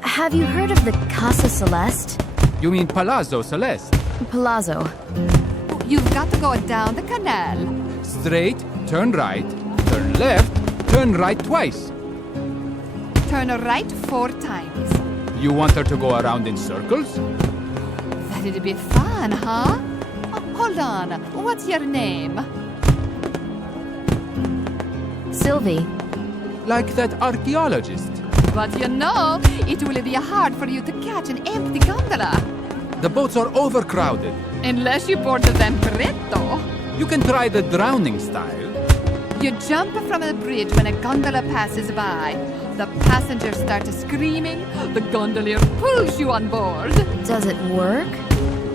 Have you heard of the Casa Celeste? You mean Palazzo Celeste? Palazzo. You've got to go down the canal. Straight, turn right, turn left, turn right twice. Turn right 4 times. You want her to go around in circles? That'd be fun, huh? Hold on. What's your name? Sylvie. Like that archaeologist. But you know, it will be hard for you to catch an empty gondola. The boats are overcrowded. Unless you board the Vampretto. You can try the drowning style. You jump from the bridge when a gondola passes by. The passengers start screaming. The gondolier pulls you on board. Does it work?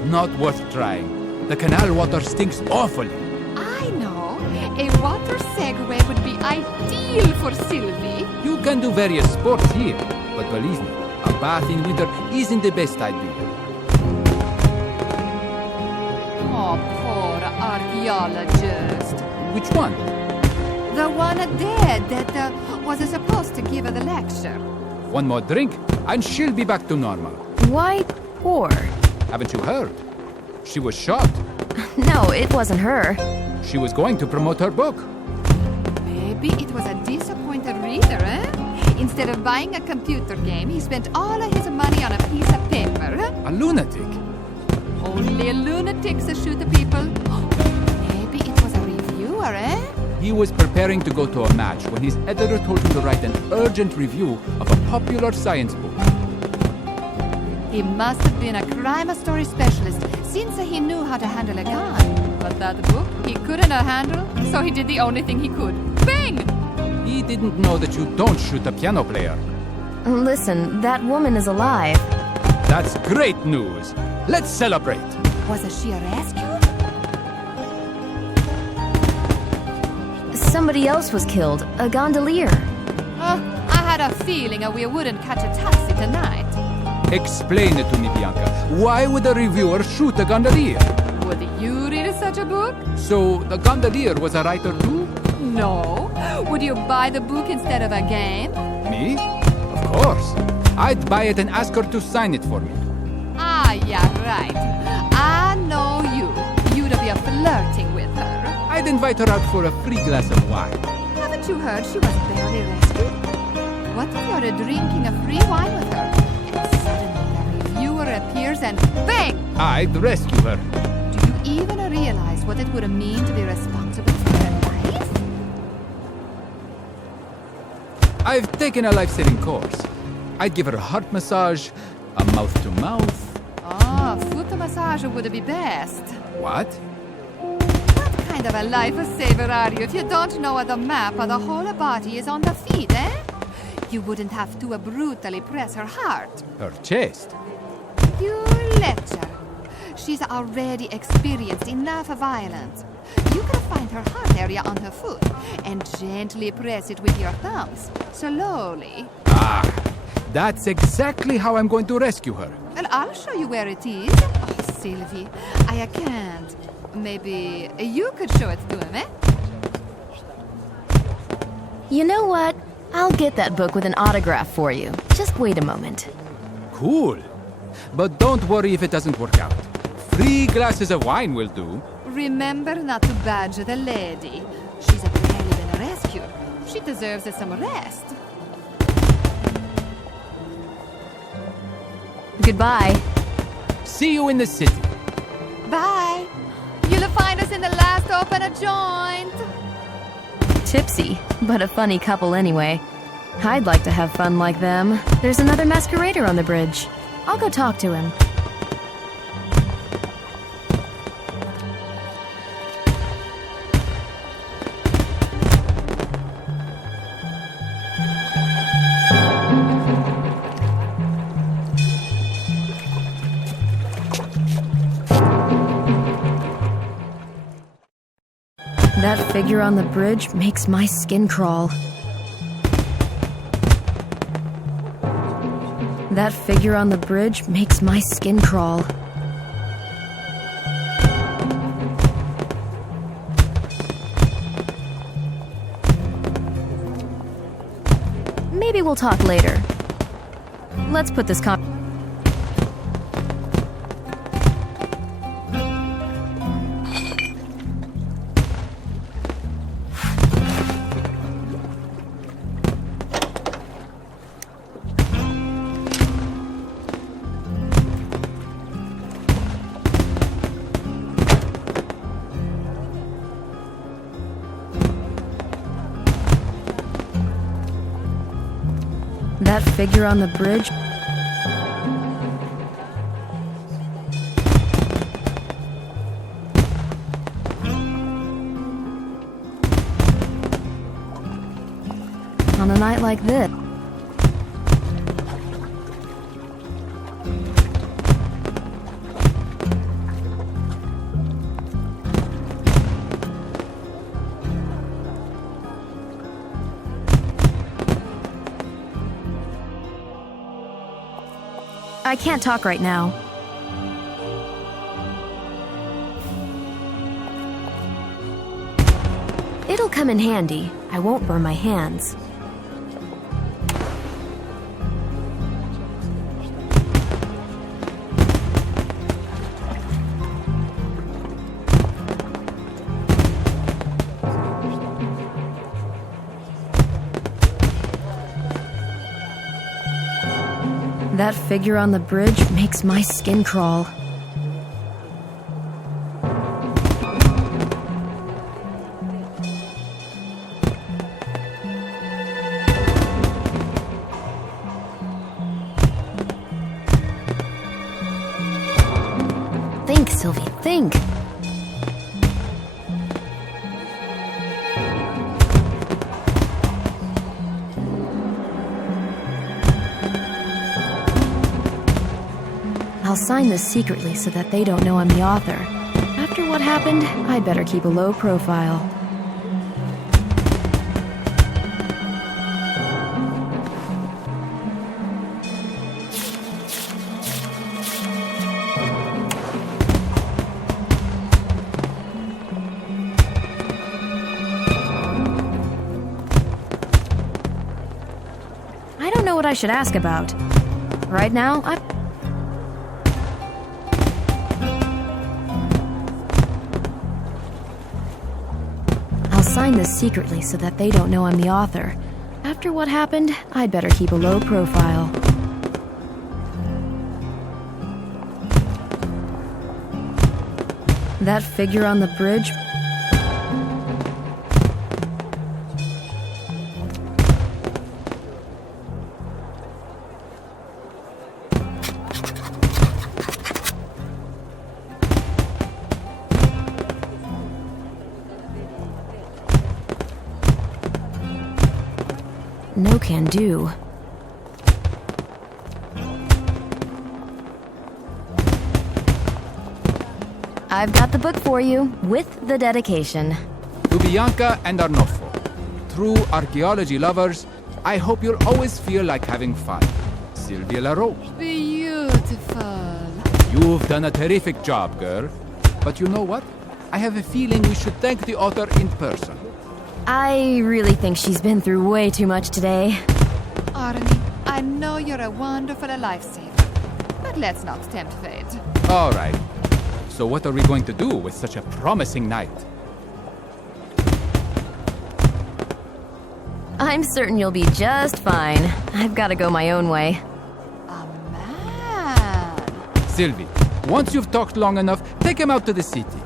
Not worth trying. The canal water stinks awfully. I know. A water Segway would be ideal for Sylvie. You can do various sports here, but believe me, a bath in winter isn't the best idea. Oh, poor archaeologist. Which one? The one dead that was supposed to give the lecture. One more drink, and she'll be back to normal. Why poor? Haven't you heard? She was shot. No, it wasn't her. She was going to promote her book. Maybe it was a disappointed reader, eh? Instead of buying a computer game, he spent all of his money on a piece of paper. A lunatic. Only lunatics shoot people. Maybe it was a reviewer, eh? He was preparing to go to a match when his editor told him to write an urgent review of a popular science book. He must have been a crime story specialist since he knew how to handle a gun. But that book he couldn't handle, so he did the only thing he could. Bang! He didn't know that you don't shoot a piano player. Listen, that woman is alive. That's great news. Let's celebrate. Was she rescued? Somebody else was killed, a gondolier. I had a feeling we wouldn't catch a taxi tonight. Explain it to me, Bianca. Why would a reviewer shoot a gondolier? Would you read such a book? So the gondolier was a writer too? No. Would you buy the book instead of a game? Me? Of course. I'd buy it and ask her to sign it for me. Ah, yeah, right. I know you. You'd be flirting with her. I'd invite her out for a free glass of wine. Haven't you heard she was barely rescued? What if you're drinking a free wine with her, and suddenly the reviewer appears and bang! I'd rescue her. Do you even realize what it would mean to be responsible for her life? I've taken a life-saving course. I'd give her a heart massage, a mouth-to-mouth. Ah, foot massage would be best. What? What kind of a lifesaver are you if you don't know the map of the whole body is on the feet, eh? You wouldn't have to brutally press her heart. Her chest. You lecture. She's already experienced enough violence. You can find her heart area on her foot and gently press it with your thumbs, slowly. Ah, that's exactly how I'm going to rescue her. Well, I'll show you where it is. Oh, Sylvie, I can't. Maybe you could show it to him, eh? You know what? I'll get that book with an autograph for you. Just wait a moment. Cool. But don't worry if it doesn't work out. 3 glasses of wine will do. Remember not to badger the lady. She's barely been rescued. She deserves some rest. Goodbye. See you in the city. Bye. You'll find us in the last open joint. Tipsy, but a funny couple anyway. I'd like to have fun like them. There's another masquerader on the bridge. I'll go talk to him. That figure on the bridge makes my skin crawl. That figure on the bridge makes my skin crawl. Maybe we'll talk later. Let's put this That figure on the bridge. On a night like this. I can't talk right now. It'll come in handy. I won't burn my hands. That figure on the bridge makes my skin crawl. Think, Sylvie, think. I'll sign this secretly so that they don't know I'm the author. After what happened, I'd better keep a low profile. I don't know what I should ask about. Right now, sign this secretly so that they don't know I'm the author. After what happened, I'd better keep a low profile. That figure on the bridge. No can do. I've got the book for you, with the dedication. To Bianca and Arnolfo, true archaeology lovers, I hope you'll always feel like having fun. Sylvie Leroux. Beautiful. You've done a terrific job, girl. But you know what? I have a feeling we should thank the author in person. I really think she's been through way too much today. Arnie, I know you're a wonderful lifesaver, but let's not tempt fate. All right. So what are we going to do with such a promising night? I'm certain you'll be just fine. I've got to go my own way. A man. Sylvie, once you've talked long enough, take him out to the city.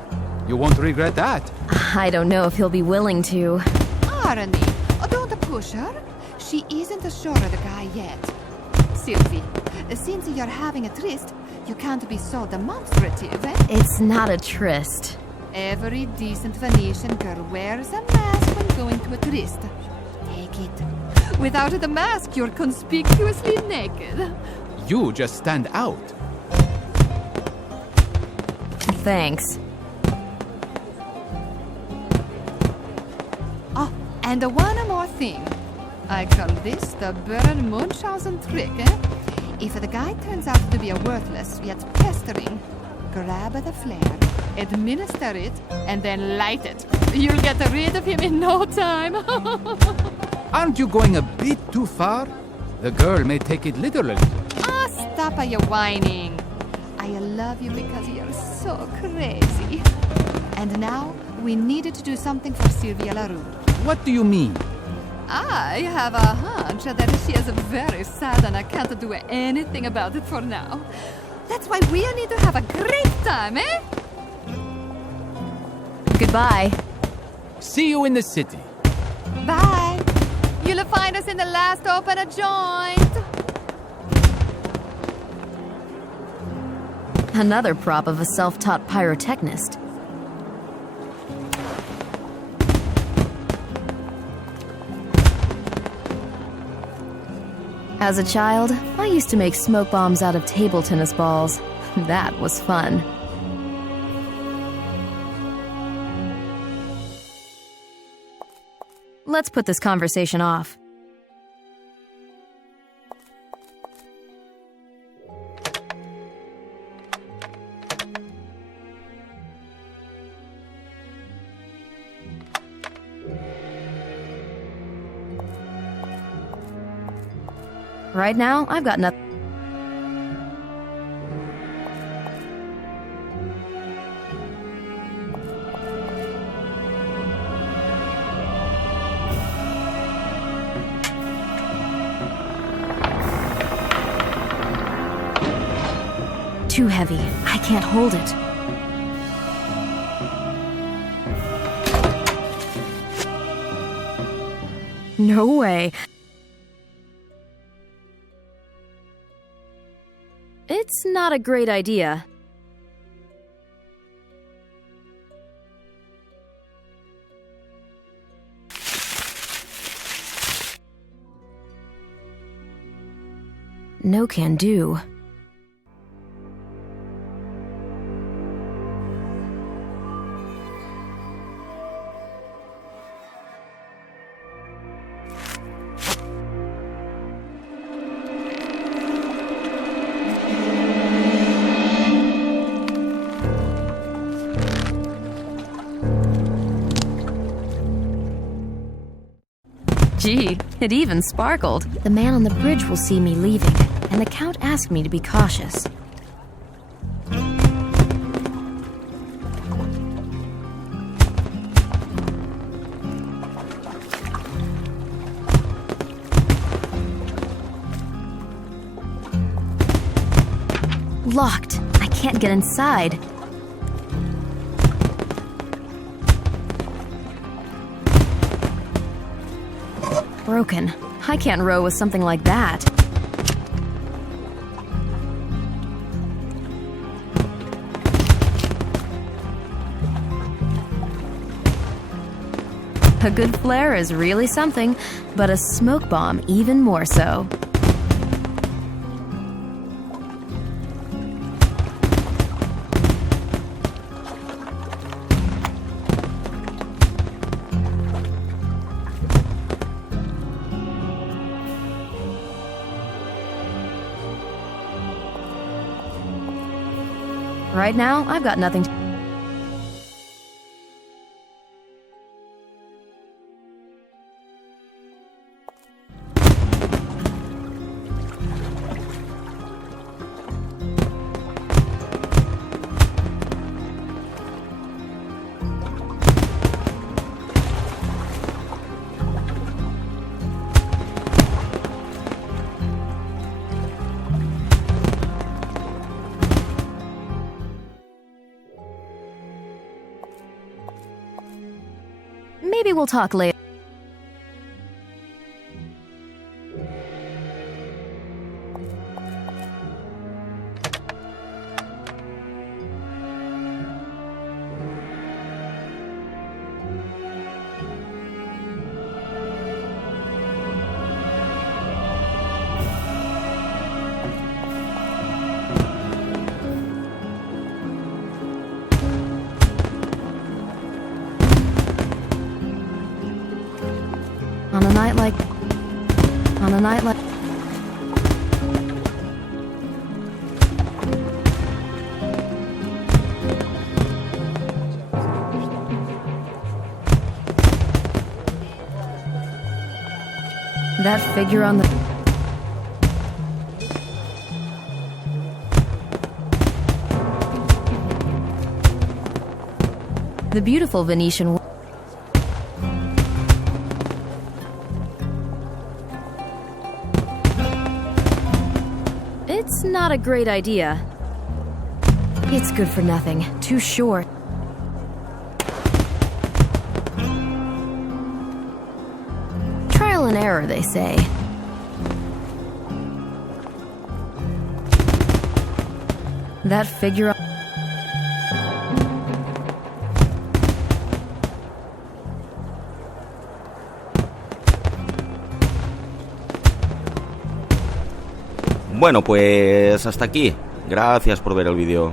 You won't regret that. I don't know if he'll be willing to. Arnie, don't push her. She isn't sure of the guy yet. Sylvie, since you're having a tryst, you can't be so demonstrative, eh? It's not a tryst. Every decent Venetian girl wears a mask when going to a tryst. Take it. Without the mask, you're conspicuously naked. You just stand out. Thanks. Oh, and one more thing. I call this the Baron Munchausen trick, eh? If the guy turns out to be a worthless yet pestering, grab the flare, administer it, and then light it. You'll get rid of him in no time. Aren't you going a bit too far? The girl may take it literally. Ah, stop your whining. I love you because you're so crazy. And now, we needed to do something for Sylvie Leroux. What do you mean? I have a hunch that she is very sad and I can't do anything about it for now. That's why we need to have a great time, eh? Goodbye. See you in the city. Bye. You'll find us in the last open joint. Another prop of a self-taught pyrotechnist. As a child, I used to make smoke bombs out of table tennis balls. That was fun. Let's put this conversation off. Right now, I've got nothing. Too heavy. I can't hold it. No way. It's not a great idea. No can do. Gee, it even sparkled. The man on the bridge will see me leaving, and the Count asked me to be cautious. Locked. I can't get inside. Broken. I can't row with something like that. A good flare is really something, but a smoke bomb even more so. Right now, I've got nothing to... Maybe we'll talk later. On a night like... That figure on the... The beautiful Venetian... It's not a great idea. It's good for nothing. Too short. Trial and error, they say. That figure... Bueno, pues hasta aquí. Gracias por ver el vídeo.